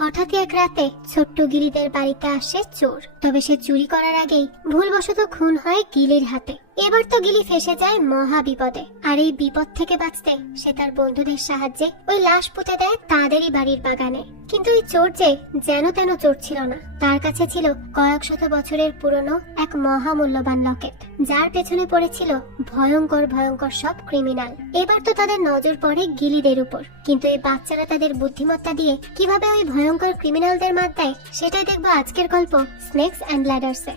হঠাৎই এক রাতে ছোট্ট গিলিদের বাড়িতে আসে চোর। তবে সে চুরি করার আগেই ভুলবশত খুন হয় গিলির হাতে। এবার তো গিলি ফেসে যায় মহা বিপদে। আর এই বিপদ থেকে বাঁচতে সে তার বন্ধুদের সাহায্যে ওই লাশ পুঁতে দেয় তাদেরই বাড়ির বাগানে। কিন্তু ওই চোর যে যেন তেন চোর ছিল না, তার কাছে ছিল কয়েক শত বছরের পুরনো এক মহামূল্যবান লকেট, যার পেছনে পড়েছিল ভয়ঙ্কর ভয়ঙ্কর সব ক্রিমিনাল। এবার তো তাদের নজর পড়ে গিলিদের উপর, কিন্তু এই বাচ্চারা তাদের বুদ্ধিমত্তা দিয়ে কিভাবে ওই ভয়ঙ্কর ক্রিমিনালদের মাত দেয় সেটাই দেখবো আজকের গল্প স্নেকস অ্যান্ড ল্যাডার্সে।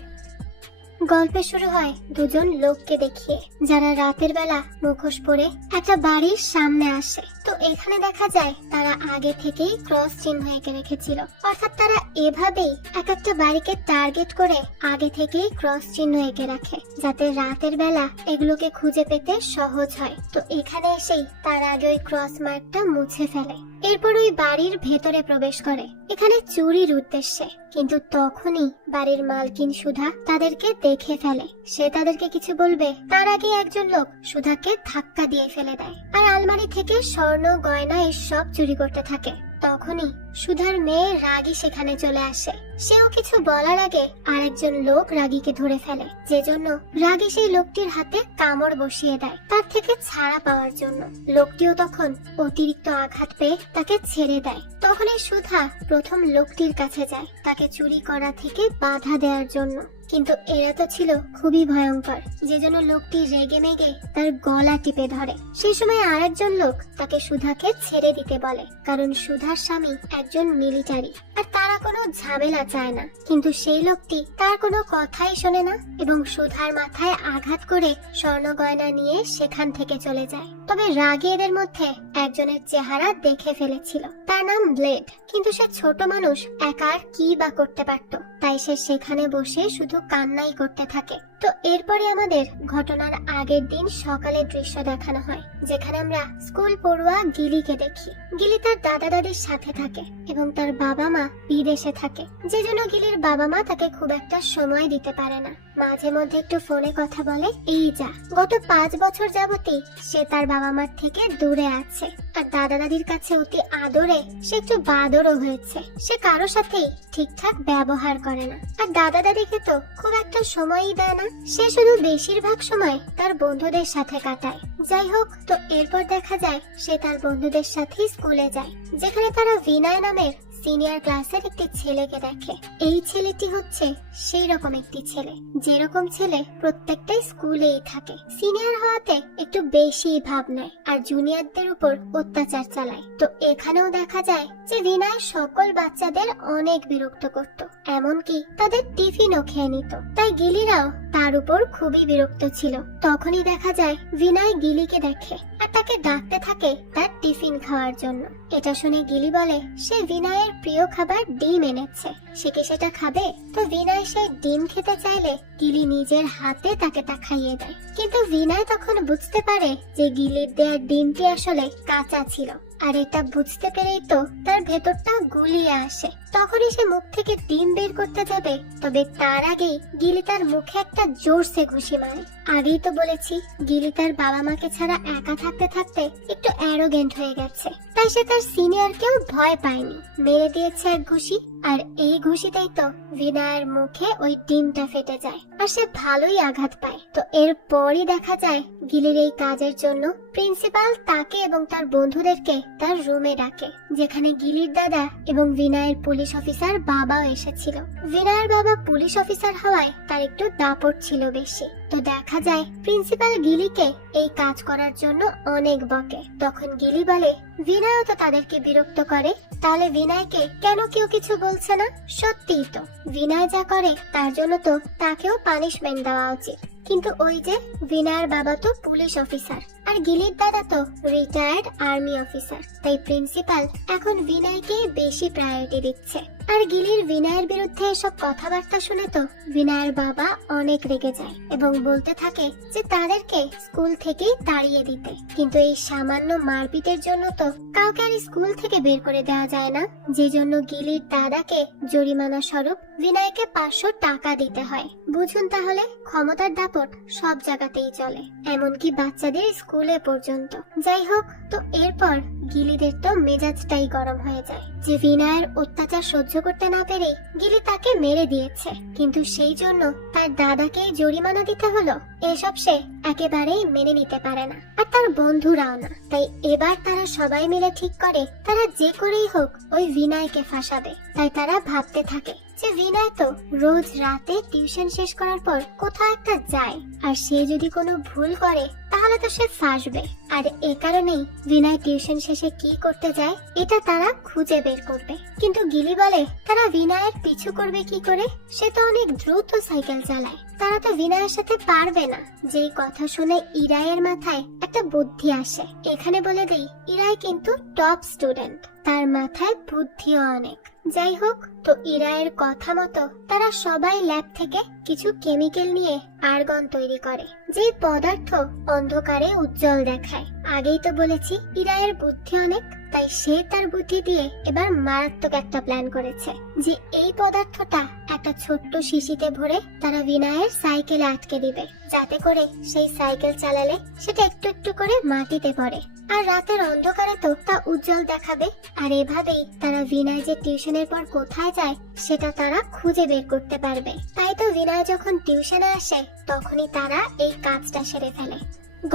গল্পে শুরু হয় দুজন লোককে দেখিয়ে, যারা রাতের বেলা মুখোশ পরে একটা বাড়ির সামনে আসে। তো এখানে দেখা যায় তারা আগে থেকেই ক্রস চিহ্ন এঁকে রেখেছিল, অর্থাৎ তারা এভাবেই এক একটা বাড়িকে টার্গেট করে আগে থেকেই ক্রস চিহ্ন এঁকে রাখে, যাতে রাতের বেলা এগুলোকে খুঁজে পেতে সহজ হয়। তো এখানে এসেই তার আগে ওই ক্রস মার্কটা মুছে ফেলে। এরপর ওই বাড়ির ভেতরে প্রবেশ করে এখানে চুরির উদ্দেশ্যে। কিন্তু তখনই বাড়ির মালকিন সুধা তাদেরকে দেখে ফেলে। সে তাদেরকে কিছু বলবে তার আগে একজন লোক সুধাকে ধাক্কা দিয়ে ফেলে দেয়, আর আলমারি থেকে স্বর্ণ গয়না এসব চুরি করতে থাকে। তখনই সুধার মেয়ে রাগী সেখানে চলে আসে। সেও কিছু বলার আগে আরেকজন লোক রাগীকে ধরে ফেলে, যে জন্য রাগী সেই লোকটির হাতে কামড় বসিয়ে দেয় তার থেকে ছাড়া পাওয়ার জন্য। লোকটিও তখন অতিরিক্ত আঘাত পেয়ে তাকে ছেড়ে দেয়। তখনই সুধা প্রথম লোকটির কাছে যায় তাকে চুরি করা থেকে বাধা দেওয়ার জন্য। কিন্তু এরা তো ছিল খুবই ভয়ঙ্কর, যে জন্য লোকটি রেগে মেগে তার গলা টিপে ধরে। সেই সময় আরেকজন লোক তাকে সুধাকে ছেড়ে দিতে বলে, কারণ সুধার স্বামী একজন মিলিটারি আর তারা কোনো ঝামেলা চায় না। কিন্তু সেই লোকটি তার কোনো কথাই শোনে না এবং সুধার মাথায় আঘাত করে স্বর্ণ গয়না নিয়ে সেখান থেকে চলে যায়। তবে রাগে এদের মধ্যে একজনের চেহারা দেখে ফেলেছিল, তার নাম ব্লেড। কিন্তু সে ছোট মানুষ, একা আর কি বা করতে পারত, তাই সে সেখানে বসে শুধু কান্নাই করতে থাকে। তো এরপরে আমাদের ঘটনার আগের দিন সকালের দৃশ্য দেখানো হয়, যেখানে আমরা স্কুল পড়ুয়া গিলিকে দেখি। গিলি তার দাদা দাদির সাথে থাকে এবং তার বাবা মা বিদেশে থাকে, যে জন্য গিলির বাবা মা তাকে খুব একটা সময় দিতে পারে না। মাঝে মধ্যে একটু ফোনে কথা বলে, এই যা। গত 5 বছর যাবতই সে তার বাবা মার থেকে দূরে আছে। আর দাদা দাদির কাছে অতি আদরে সে একটু বাদরও হয়েছে। সে কারো সাথেই ঠিকঠাক ব্যবহার করে না, আর দাদা দাদিকে তো খুব একটা সময়ই দেয় না। সে শুধু বেশিরভাগ সময় তার বন্ধুদের সাথে কাটায়। যাই হোক, তো এরপর দেখা যায় সে তার বন্ধুদের সাথে স্কুলে যায়, যেখানে তারা বিনয় নামের সিনিয়র ক্লাসের একটি ছেলেকে দেখে। এই ছেলেটি হচ্ছে সেই রকম একটি ছেলে, যেরকম ছেলে প্রত্যেকটা স্কুলেই থাকে। সিনিয়র হওয়াতে একটু বেশি ভাব নেয় আর জুনিয়রদের উপর অত্যাচার চালায়। তো এখানেও দেখা যায় যে বিনয় সকল বাচ্চাদের অনেক বিরক্ত করত, এমনকি তাদের টিফিনও খেয়ে নিত। তাই গিলিরাও তার উপর খুবই বিরক্ত ছিল। তখনই দেখা যায় বিনয় গিলিকে দেখে আর তাকে ডাকতে থাকে তার টিফিন খাওয়ার জন্য। এটা শুনে গিলি বলে সে বিনয়ের প্রিয় খাবার ডিম এনেছে, সে কি সেটা খাবে? তো বিনয় সেই ডিম খেতে চাইলে গিলি নিজের হাতে তাকে তা খাইয়ে দেয়। কিন্তু বিনয় তখন বুঝতে পারে যে গিলির দেয়া ডিমটি আসলে কাঁচা ছিল, আর এটা বুঝতে পেরেই তো তার ভেতরটা গুলিয়ে আসে। তখনই সে মুখ থেকে ডিম বের করতে যাবে, তবে তার আগেই গিলি তার মুখে একটা জোরসে ঘুষি মারে। আগেই তো বলেছি গিলি তার বাবা মাকে ছাড়া একা থাকতে থাকতে একটু অ্যারোগেন্ট হয়ে গেছে, তাই সে তার সিনিয়রকেও ভয় পায়নি, মেরে দিয়েছে এক ঘুষি। আর এই ঘুষিতেই তো বিনয়ের মুখে ওই ডিমটা ফেটে যায় আর সে ভালোই আঘাত পায়। তো এরপরই দেখা যায় গিলির এই কাজের জন্য প্রিন্সিপাল তাকে এবং তার বন্ধুদেরকে তার রুমে ডাকে, যেখানে গিলির দাদা এবং বিনয়ের পুলিশ অফিসার বাবাও এসেছিল। বিনয়ের বাবা পুলিশ অফিসার হওয়ায় তার একটু দাপট ছিল বেশি। তো দেখা যায় প্রিন্সিপাল গিলিকে এই কাজ করার জন্য অনেক বকে। তখন গিলি বলে বিনয়ও তো তাদেরকে বিরক্ত করে, তাহলে বিনয়কে কেন কেউ কিছু বলছে না? সত্যিই তো বিনয় যা করে তার জন্য তো তাকেও পানিশমেন্ট দেওয়া উচিত। কিন্তু ওই যে বিনয়ের বাবা তো পুলিশ অফিসার আর গিলির দাদা তো রিটায়ার্ড আর্মি অফিসার, তাই প্রিন্সিপাল এখন বিনয়কে বেশি প্রায়োরিটি দিচ্ছে। আর গিলির বিনয়ের বিরুদ্ধে এসব কথাবার্তা শুনে তো বিনয়ের বাবা অনেক রেগে যায় এবং বলতে থাকে যে তাদেরকে স্কুল থেকেই তাড়িয়ে দিতে। কিন্তু এই সামান্য মারপিটের জন্য তো কাউকে আর স্কুল থেকে বের করে দেওয়া যায় না, যে জন্য গিলির দাদাকে জরিমানা স্বরূপ বিনয়কে 500 টাকা দিতে হয়। বুঝুন তাহলে, ক্ষমতার দাপট সব জায়গাতেই চলে, এমনকি বাচ্চাদের স্কুলে পর্যন্ত। যাই হোক, তো এরপর গিলিদের তো মেজাজটাই গরম হয়ে যায় যে বিনয়ের অত্যাচার সহ্য করতে না পেরে গিলি তাকে মেরে দিয়েছে, কিন্তু সেই জন্য তার দাদাকে জরিমানা দিতে হলো। এসব সে একেবারেই মেনে নিতে পারে না, আর তার বন্ধুরাও না। তাই এবার তারা সবাই মিলে ঠিক করে তারা যে করেই হোক ওই বিনয়কে ফাঁসাবে। তাই তারা ভাবতে থাকে যে বিনয় তো রোজ রাতে টিউশন শেষ করার পর কোথাও একটা যায়, আর সে যদি কোনো ভুল করে তাহলে তো সে ফাঁসবে। আর এ কারণেই বিনয় টিউশন শেষে কি করতে যায় এটা তারা খুঁজে বের করবে। কিন্তু গিলি বলে তারা বিনয়ের পিছু করবে কি করে, সে তো অনেক দ্রুত সাইকেল চালায়, তারা তো বিনয়ের সাথে পারবে না। যেই কথা শুনে ইরায়ের মাথায় একটা বুদ্ধি আসে। এখানে বলে দেই ইরাই কিন্তু টপ স্টুডেন্ট, তার মাথায় বুদ্ধিও অনেক। যাই হোক, তো ইরায়ের কথা মতো তারা সবাই ল্যাব থেকে কিছু কেমিক্যাল নিয়ে আর্গন তৈরি করে, যে পদার্থ অন্ধকারে উজ্জ্বল দেখায়। আগেই তো বলেছি ইরায়ের বুদ্ধি অনেক, তাই সে তার বুদ্ধি দিয়ে এবার মারাত্মক একটা প্ল্যান করেছে যে এই পদার্থটা একটা ছোট্ট শিশিতে ভরে তারা বিনয়ের সাইকেলে আটকে দিবে, যাতে করে সেই সাইকেল চালালে সেটা একটু একটু করে মাটিতে পড়ে, আর রাতের অন্ধকারে তো তা উজ্জ্বল দেখাবে। আর এভাবেই তারা বিনয় যে টিউশনের পর কোথায় যায় সেটা তারা খুঁজে বের করতে পারবে। তাই তো বিনয় যখন টিউশনে আসে তখনই তারা এই কাজটা সেরে ফেলে।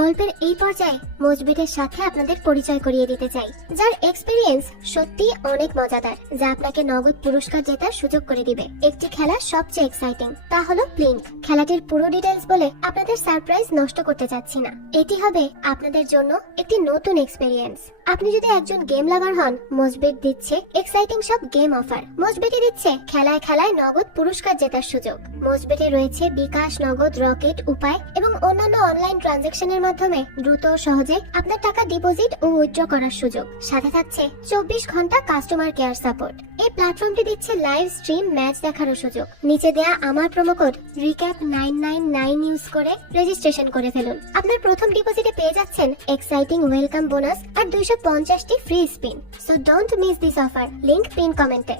গল্পের এই পর্যায়ে মজবিদের সাথে আপনাদের পরিচয় করিয়ে দিতে চাই, যার এক্সপিরিয়েন্স সত্যি অনেক মজাদার, যা আপনাকে নগদ পুরস্কার জেতার সুযোগ করে দিবে। একটি খেলা সবচেয়ে এক্সাইটিং, তা হলো প্লিঙ্ক। খেলাটির পুরো ডিটেলস বলে আপনাদের সারপ্রাইজ নষ্ট করতে চাচ্ছি না। এটি হবে আপনাদের জন্য একটি নতুন এক্সপিরিয়েন্স। আপনি যদি একজন গেম লাভার হন, মজবিদ দিচ্ছে এক্সাইটিং সব গেম অফার। মজবিটি দিচ্ছে খেলায় খেলায় নগদ পুরস্কার জেতার সুযোগ। মজবিটে রয়েছে বিকাশ, নগদ, রকেট, উপায় এবং অন্যান্য অনলাইন ট্রানজাকশনের মাধ্যমে দ্রুত ও সহজে আপনার টাকা ডিপোজিট ও উইথড্র করার সুযোগ। সাথে থাকছে 24 ঘন্টা কাস্টমার কেয়ার সাপোর্ট। এই প্ল্যাটফর্মটি দিচ্ছে লাইভ স্ট্রিম ম্যাচ দেখারও সুযোগ। নিচে দেয়া আমার প্রোমো কোড রিক্যাপ 999 ইউজ করে রেজিস্ট্রেশন করে ফেলুন। আপনার প্রথম ডিপোজিটে পেয়ে যাচ্ছেন এক্সাইটিং ওয়েলকাম বোনাস আর 250টি free spin. So don't miss this offer, link pin কমেন্টে।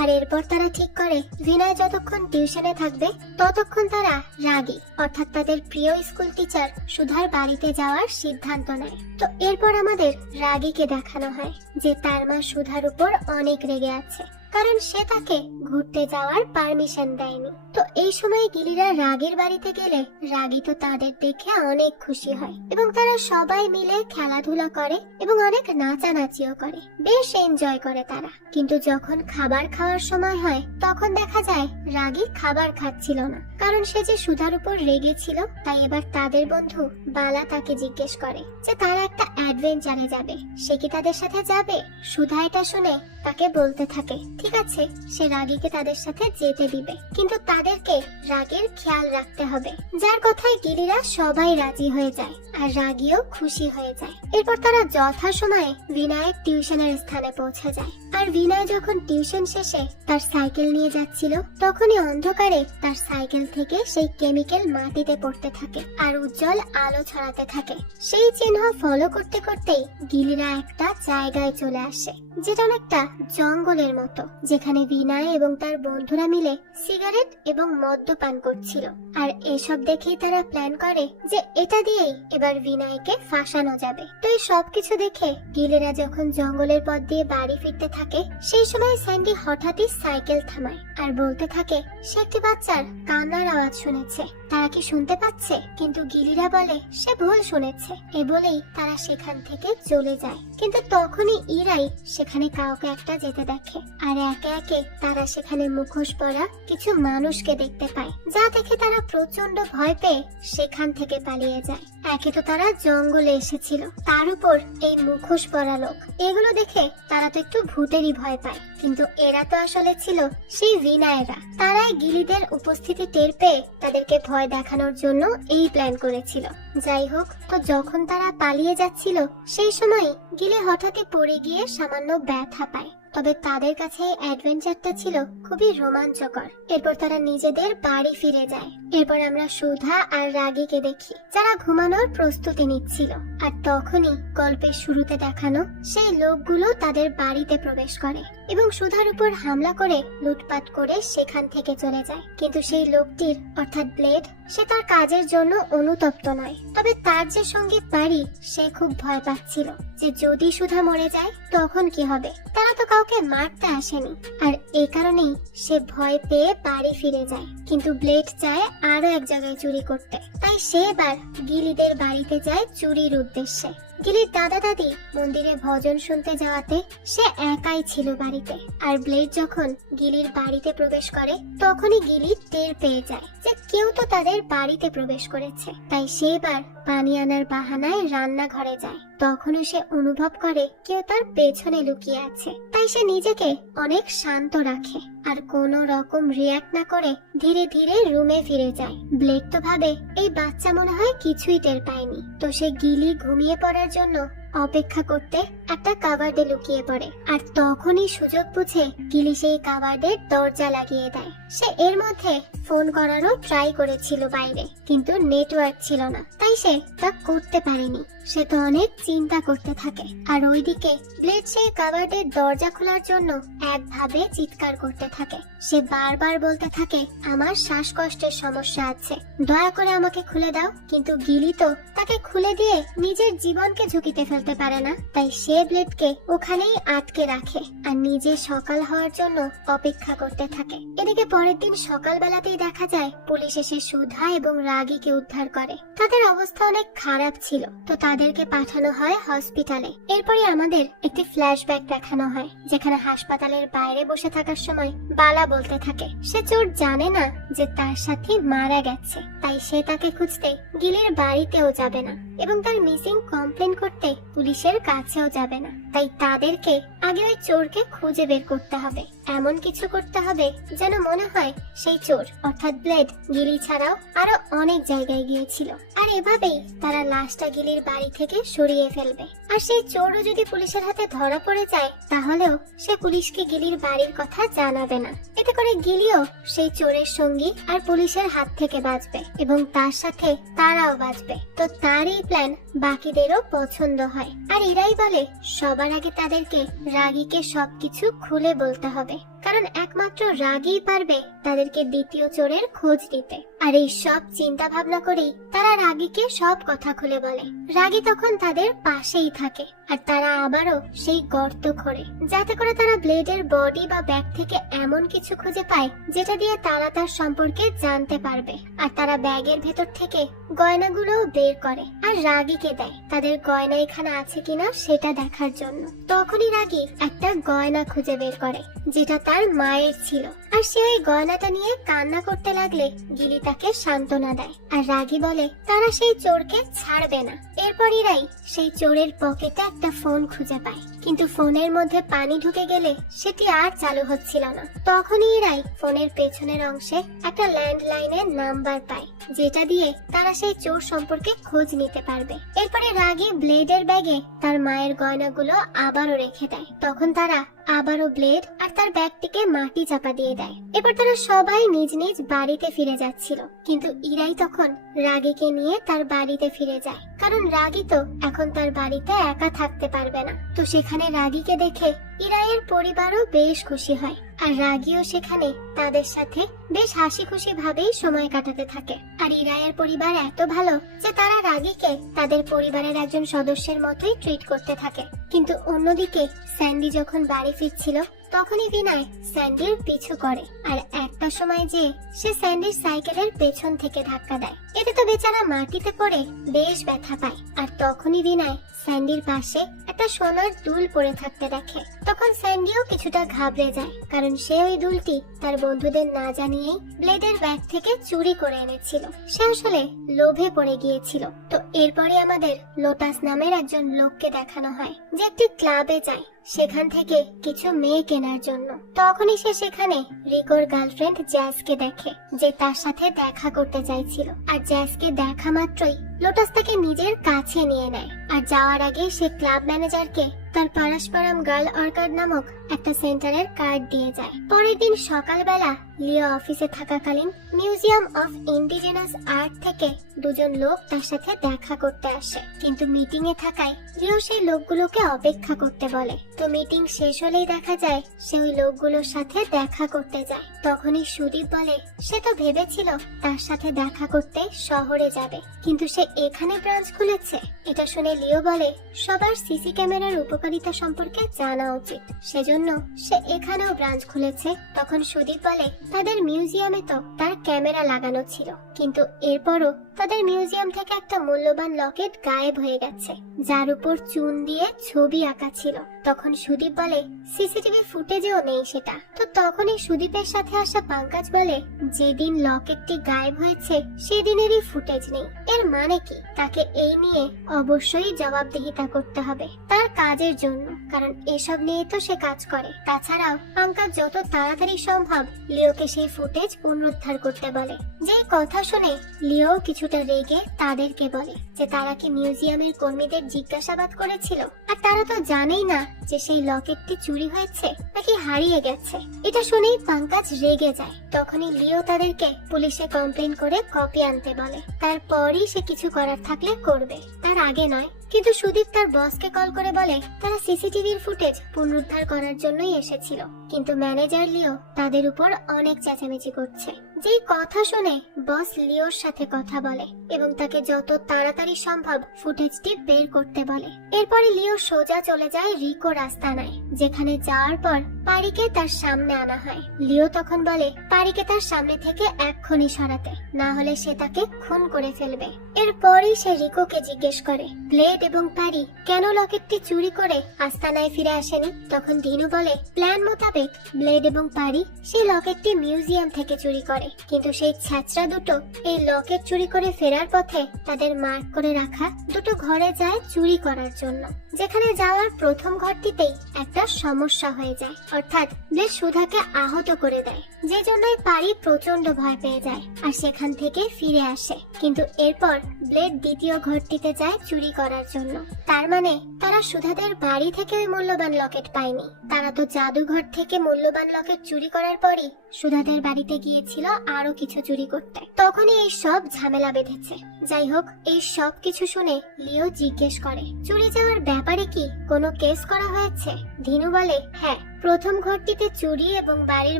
আর এরপর তারা ঠিক করে বিনয় যতক্ষণ টিউশনে থাকবে ততক্ষণ তারা রাগী অর্থাৎ তাদের প্রিয় স্কুল টিচার সুধার বাড়িতে যাওয়ার সিদ্ধান্ত নেয়। তো এরপর আমাদের রাগীকে দেখানো হয় যে তার মা সুধার উপর অনেক রেগে আছে, কারণ সে তাকে ঘুরতে যাওয়ার পারমিশন দেয়নি। তো এই সময় গিলিরা রাগীর বাড়িতে গেলে রাগী তো তাদের দেখে অনেক খুশি হয় এবং তারা সবাই মিলে খেলাধুলা করে এবং অনেক নাচানাচিও করে, বেশ এনজয় করে তারা। কিন্তু যখন খাবার খাওয়ার সময় হয় তখন দেখা যায় রাগী খাবার খাচ্ছিল না, কারণ সে যে সুধার উপর রেগে ছিল। তাই এবার তাদের বন্ধু বালা তাকে জিজ্ঞেস করে যে তারা একটা অ্যাডভেঞ্চারে যাবে, সে কি তাদের সাথে যাবে। সুধা এটা শুনে তাকে বলতে থাকে ঠিক আছে, সে রাগীকে তাদের সাথে যেতে দিবে, কিন্তু তাদেরকে রাগীর খেয়াল রাখতে হবে। যার কথায় গিরিরা সবাই রাজি হয়ে যায় আর রাগীও খুশি হয়ে যায়। এরপর তারা যথাসময়ে বিনায়ক টিউশনের স্থানে পৌঁছে যায়। আর বিনয় যখন টিউশন শেষে তার সাইকেল নিয়ে যাচ্ছিল তখনই অন্ধকারে তার সাইকেল থেকে সেই কেমিক্যাল মাটিতে পড়তে থাকে আর উজ্জ্বল আলো ছড়াতে থাকে। সেই চিহ্ন ফলো করতে করতেই গিলিরা একটা জায়গায় চলে আসে, যেটা অনেকটা জঙ্গলের মতো, যেখানে বিনয় এবং তার বন্ধুরা মিলে সিগারেট এবং মদ্যপান করছিল। আর এসব দেখেই তারা প্ল্যান করে যে এটা দিয়েই এবার বিনয়কে ফাঁসানো যাবে। তো এই সবকিছু দেখে গিলিরা যখন জঙ্গলের পথ দিয়ে বাড়ি ফিরতে থাকে সেই সময় স্যান্ডি হঠাৎই সাইকেল থামায় আর বলতে থাকে সে একটি বাচ্চার কান্নার আওয়াজ শুনেছে, তারা কি শুনতে পাচ্ছে? কিন্তু গিলিরা বলে সে ভুল শুনেছে। এ বলেই তারা সেখান থেকে চলে যায়। কিন্তু তখনই ইরাই সেখানে কাউকে একটা যেতে দেখে আর একে একে তারা সেখানে মুখোশ পরা কিছু মানুষকে দেখতে পায়, যা দেখে তারা প্রচন্ড ভয় পেয়ে সেখান থেকে পালিয়ে যায়। একে তো তারা জঙ্গলে এসেছিল, তার উপর এই মুখোশ পরা লোক। এগুলো দেখে তারা তো একটু ভূতেরই ভয় পায়, কিন্তু এরা তো আসলে ছিল সেই বিনায়রা। তারাই গিলিদের উপস্থিতি টের পেয়ে তাদেরকে ভয় দেখানোর জন্য এই প্ল্যান করেছিল। যাই হোক, তো যখন তারা পালিয়ে যাচ্ছিল সেই সময় গিলি হঠাৎই পড়ে গিয়ে সামান্য ব্যথা পায়। তবে তাদের কাছে এই অ্যাডভেঞ্চারটা ছিল খুবই রোমাঞ্চকর। এরপর তারা নিজেদের বাড়ি ফিরে যায়। এরপর আমরা সুধা আর রাগীকে দেখি, যারা ঘুমানোর প্রস্তুতি নিচ্ছিল। আর তখনই গল্পের শুরুতে দেখানো সেই লোকগুলো তাদের বাড়িতে প্রবেশ করে এবং সুধার উপর হামলা করে লুটপাট করে সেখান থেকে চলে যায়। কিন্তু সেই লোকটির অর্থাৎ ব্লেড, সে তার কাজের জন্য অনুতপ্ত নয়, তবে তার যে সঙ্গীত বাড়ি সে খুব ভয় পাচ্ছিল। যে যদি সুধা মরে যায় তখন কি হবে। তারা তো কাউকে মারতে আসেনি, আর এই কারণেই সে ভয় পেয়ে বাড়ি ফিরে যায়। কিন্তু ব্লেড চায় আরো এক জায়গায় চুরি করতে, তাই সে এবার গিলিদের বাড়িতে যায় চুরির উদ্দেশ্যে। গিলির দাদা দাদি মন্দিরে ভজন শুনতে যাওয়াতে সে একাই ছিল বাড়িতে। আর ব্লেড যখন গিলির বাড়িতে প্রবেশ করে তখনই গিলি টের পেয়ে যায় যে কেউ তো তাদের বাড়িতে প্রবেশ করেছে। তাই সে এবার পানি আনার বাহানায় রান্নাঘরে যায়। তখনও সে অনুভব করে কেউ তার পেছনে লুকিয়ে আছে। তাই সে নিজেকে অনেক শান্ত রাখে আর কোনো রকম রিয়াক্ট না করে ধীরে ধীরে রুমে ফিরে যায়। ব্লেড তো ভাবে এই বাচ্চা মনে হয় কিছুই টের পায়নি, তো সে গিলি ঘুমিয়ে পড়ার জন্য অপেক্ষা করতে একটা কাভার্ডে লুকিয়ে পড়ে। আর তখনই সুযোগ বুঝে গিলি সেই কাভার্ডের দরজা লাগিয়ে দেয়। সে এর মধ্যে ফোন করারও ট্রাই করেছিল বাইরে, কিন্তু নেটওয়ার্ক ছিল না, তাই সে তা করতে পারেনি। সে তো অনেক চিন্তা করতে থাকে। আর ওইদিকে ব্লেড সেই কাভার্ডের দরজা খোলার জন্য একভাবে চিৎকার করতে থাকে। সে বারবার বলতে থাকে, আমার শ্বাসকষ্টের সমস্যা আছে, দয়া করে আমাকে খুলে দাও। কিন্তু গিলি তো তাকে খুলে দিয়ে নিজের জীবনকে ঝুঁকিতে ফেলতে পারে না, তাই সে ব্লেডকে ওখানেই আটকে রাখে আর নিজে সকাল হওয়ার জন্য অপেক্ষা করতে থাকে। এদিকে পরের দিন সকালবেলাতেই দেখা যায় পুলিশ এসে সুধা এবং রাগীকে উদ্ধার করে। তাদের অবস্থা অনেক খারাপ ছিল, তো তাদেরকে পাঠানো হয় হসপিটালে। এরপরে আমাদের একটি ফ্ল্যাশব্যাক দেখানো হয়, যেখানে হাসপাতালের বাইরে বসে থাকার সময় বালা বলতে থাকে সে চোর জানে না যে তার সাথে মারা গেছে, তাই সে তাকে খুঁজতে গিলির বাড়িতেও যাবে না এবং তার মিসিং কমপ্লেন করতে পুলিশের কাছেও যাবে না। তাই তাদেরকে আগে ওই চোরকে খুঁজে বের করতে হবে, এমন কিছু করতে হবে যেন মনে হয় সেই চোর অর্থাৎ ব্লেড গিলি ছাড়াও আরো অনেক জায়গায় গিয়েছিল। আর এভাবেই তারা লাশটা গিলির বাড়ি থেকে সরিয়ে ফেলবে। আর সেই চোরও যদি পুলিশের হাতে ধরা পড়ে যায় তাহলেও সে পুলিশকে গিলির বাড়ির কথা জানাবে না। এতে করে গিলিও সেই চোরের সঙ্গী আর পুলিশের হাত থেকে বাঁচবে এবং তার সাথে তারাও বাঁচবে। তো তার এই প্ল্যান বাকিদেরও পছন্দ হয়। আর এরাই বলে সবার আগে তাদেরকে রাগীকে সবকিছু খুলে বলতে হবে, কারণ একমাত্র রাগীই পারবে তাদেরকে দ্বিতীয় চোরের খোঁজ দিতে। আর এই সব চিন্তা ভাবনা করেই তারা রাগীকে সব কথা খুলে বলে। রাগী তখন তাদের পাশেই থাকে আর তারা আবারও সেই গর্ত খোঁড়ে, যাতে করে তারা ব্লেডের বডি বা ব্যাগ থেকে এমন কিছু খুঁজে পায় যেটা দিয়ে তারা তার সম্পর্কে জানতে পারবে। আর তারা ব্যাগের ভেতর থেকে গয়নাগুলোও বের করে আর রাগীকে দেয় তাদের গয়না এখানে আছে কিনা সেটা দেখার জন্য। তখনই রাগী একটা গয়না খুঁজে বের করে যেটা তার মায়ের ছিল, আর সে ওই গয়নাটা নিয়ে কান্না করতে লাগলে গিলি তাকে সান্ত্বনা দেয়। আর রাগী বলে তারা সেই চোরকে ছাড়বে না। এরপর ইরাই সেই চোরের পকেটে একটা ফোন খুঁজে পায়, কিন্তু ফোনের মধ্যে পানি ঢুকে গেলে সেটি আর চালু হচ্ছিল না। তখনই ইরাই ফোনের পেছনের অংশে একটা ল্যান্ডলাইনের নাম্বার পায়, যেটা দিয়ে তারা সেই চোর সম্পর্কে খোঁজ নিতে পারবে। এরপরে রাগী ব্লেডের ব্যাগে তার মায়ের গয়নাগুলো আবারও রেখে দেয়। তখন তারা আবারও ব্লেড আর তার ব্যাগটিকে মাটি চাপা দিয়ে দেয়। এরপর তারা সবাই নিজ নিজ বাড়িতে ফিরে যাচ্ছিল, কিন্তু ইরাই তখন রাগীকে নিয়ে তার বাড়িতে ফিরে যায়, কারণ রাগী তো এখন তার বাড়িতে একা থাকতে পারবে না। তো সেখানে রাগীকে দেখে ইরাইয়ের পরিবারও বেশ খুশি হয়, আর রাগীও সেখানে তাদের সাথে বেশ হাসি খুশি ভাবেই সময় কাটাতে থাকে। আর ইরাইয়ের পরিবার এত ভালো যে তারা রাগীকে তাদের পরিবারের একজন সদস্যের মতোই ট্রিট করতে থাকে। কিন্তু অন্যদিকে স্যান্ডি যখন বাড়ি ফিরছিল তখনই বিনয় স্যান্ডির পিছু করে, আর একটা সময় যে সে স্যান্ডির সাইকেলের পেছন থেকে ধাক্কা দেয়। এতে তো বেচারা মাটিতে পড়ে বেশ ব্যথা পায়। আর তখনই বিনয় স্যান্ডির পাশে একটা সোনার দুল পড়ে থাকতে দেখে। তখন স্যান্ডিও কিছুটা ঘাবড়ে যায়, কারণ সে ওই দুলটি তার বন্ধুদের না জানিয়েই ব্লেডের ব্যাগ থেকে চুরি করে এনেছিল। সে আসলে লোভে পড়ে গিয়েছিল। তো এরপরে আমাদের লোটাস নামের একজন লোককে দেখানো হয় যে একটি ক্লাবে যায় সেখান থেকে কিছু মেয়ে কেনার জন্য। তখনই সে সেখানে রিকোর গার্লফ্রেন্ড জ্যাসকে দেখে, যে তার সাথে দেখা করতে চাইছিল। আর জ্যাসকে দেখা মাত্রই লোটাস তাকে নিজের কাছে নিয়ে নেয়। আর যাওয়ার আগে সে ক্লাব ম্যানেজারকে তার পারস্পরম গার্ল অর্কাড নামক একটা সেন্টারের কার্ড দিয়ে যায়। পরের দিন সকালবেলা লিও অফিসে থাকাকালীন মিউজিয়াম অফ ইন্ডিজেনাস আর্ট থেকে দুজন লোক তার সাথে দেখা করতে আসে, কিন্তু মিটিং এ থাকায় লিও সেই লোকগুলোকে অপেক্ষা করতে বলে। তো মিটিং শেষ হলেই দেখা যায় সে ওই লোকগুলোর সাথে দেখা করতে যায়। তখনই সুদীপ বলে সে তো ভেবেছিল তার সাথে দেখা করতে শহরে যাবে, কিন্তু সে এখানে ব্রাঞ্চ খুলেছে। এটা শুনে লিও বলে সবার সিসি ক্যামেরার উপকারিতা সম্পর্কে জানা উচিত, সেজন্য সে এখানেও ব্রাঞ্চ খুলেছে। তখন সুদীপ বলে তাদের মিউজিয়ামে তো তার ক্যামেরা লাগানো ছিল, কিন্তু এরপরও তাদের মিউজিয়াম থেকে একটা মূল্যবান লকেট গায়েব হয়ে গেছে, যার উপর চুন দিয়ে ছবি আঁকা ছিল। তখন সুদীপ বলে সিসিটিভি ফুটেজেও নেই সেটা। তো তখনই সুদীপের সাথে আসা পঙ্কজ বলে যেদিন লকেটটি গায়েব হয়েছে সেদিনেরই ফুটেজ নেই। এর মানে কি? তাকে এই নিয়ে অবশ্যই জবাবদিহিতা করতে হবে তার কাজের জন্য, কারণ এসব নিয়ে তো সে কাজ করে। তাছাড়াও পঙ্কজ যত তাড়াতাড়ি সম্ভব লিওকে সেই ফুটেজ পুনরুদ্ধার করতে বলে। যে কথা শুনে লিও কিছুটা রেগে তাদেরকে বলে যে তারা কি মিউজিয়ামের কর্মীদের জিজ্ঞাসাবাদ করেছিল, আর তারা তো জানেই না যে সেই লকেটটি চুরি হয়েছে নাকি হারিয়ে গেছে। এটা শুনেই পঙ্কজ রেগে যায়। তখনই লিও তাদেরকে পুলিশে কমপ্লেন করে কপি আনতে বলে, তারপরই সে কিছু করার থাকলে করবে, তার আগে নয়। কিন্তু সুদীপ তার বসকে কল করে বলে তারা সিসিটিভির ফুটেজ পুনরুদ্ধার করার জন্যই এসেছিল, কিন্তু ম্যানেজার লিও তাদের উপর অনেক চেঁচামেচি করছে। যেই কথা শুনে বস লিওর সাথে কথা বলে এবং তাকে যত তাড়াতাড়ি সম্ভব ফুটেজটি বের করতে বলে। এরপরে লিও সোজা চলে যায় রিকো রাস্তানায়, যেখানে যাওয়ার পর পারিকে তার সামনে আনা হয়। লিও তখন বলে পারিকে তার সামনে থেকে এক্ষুনি সরাতে, না হলে সে তাকে খুন করে ফেলবে। এরপরই সে রিকোকে জিজ্ঞেস করে ব্লেড এবং পারি কেন লকেটটি চুরি করে আস্তানায় ফিরে আসেনি। তখন দিনু বলে প্ল্যান মোতাবেক ব্লেড এবং পারি সেই লকেটটি মিউজিয়াম থেকে চুরি করে, কিন্তু সেই ছ্যাচরা দুটো এই লকেট চুরি করে ফেরার পথে তাদের মার্ক করে রাখা দুটো ঘরে যায় চুরি করার জন্য। যেখানে যাওয়ার প্রথম ঘরটিতেই একটা সমস্যা হয়ে যায়, অর্থাৎ ব্লেড সুধাকে আহত করে দেয়, যে জন্যই পারি প্রচন্ড ভয় পেয়ে যায় আর সেখান থেকে ফিরে আসে। কিন্তু এরপর ব্লেড দ্বিতীয় ঘরটিতে যায় চুরি করার জন্য। তার মানে তারা সুধাদের বাড়ি থেকে ওই মূল্যবান লকেট পায়নি, তারা তো জাদুঘর থেকে মূল্যবান লকেট চুরি করার পরই সুধাদের বাড়িতে গিয়েছিল আরো কিছু চুরি করতে। তখনই এই সব ঝামেলা বেঁধেছে। যাই হোক, এই সব কিছু শুনে লিও জিজ্ঞেস করে চুরি যাওয়ার ব্যাপারে কি কোনো কেস করা হয়েছে। ধিনু বলে হ্যাঁ, প্রথম ঘরটিতে চুরি এবং বাড়ির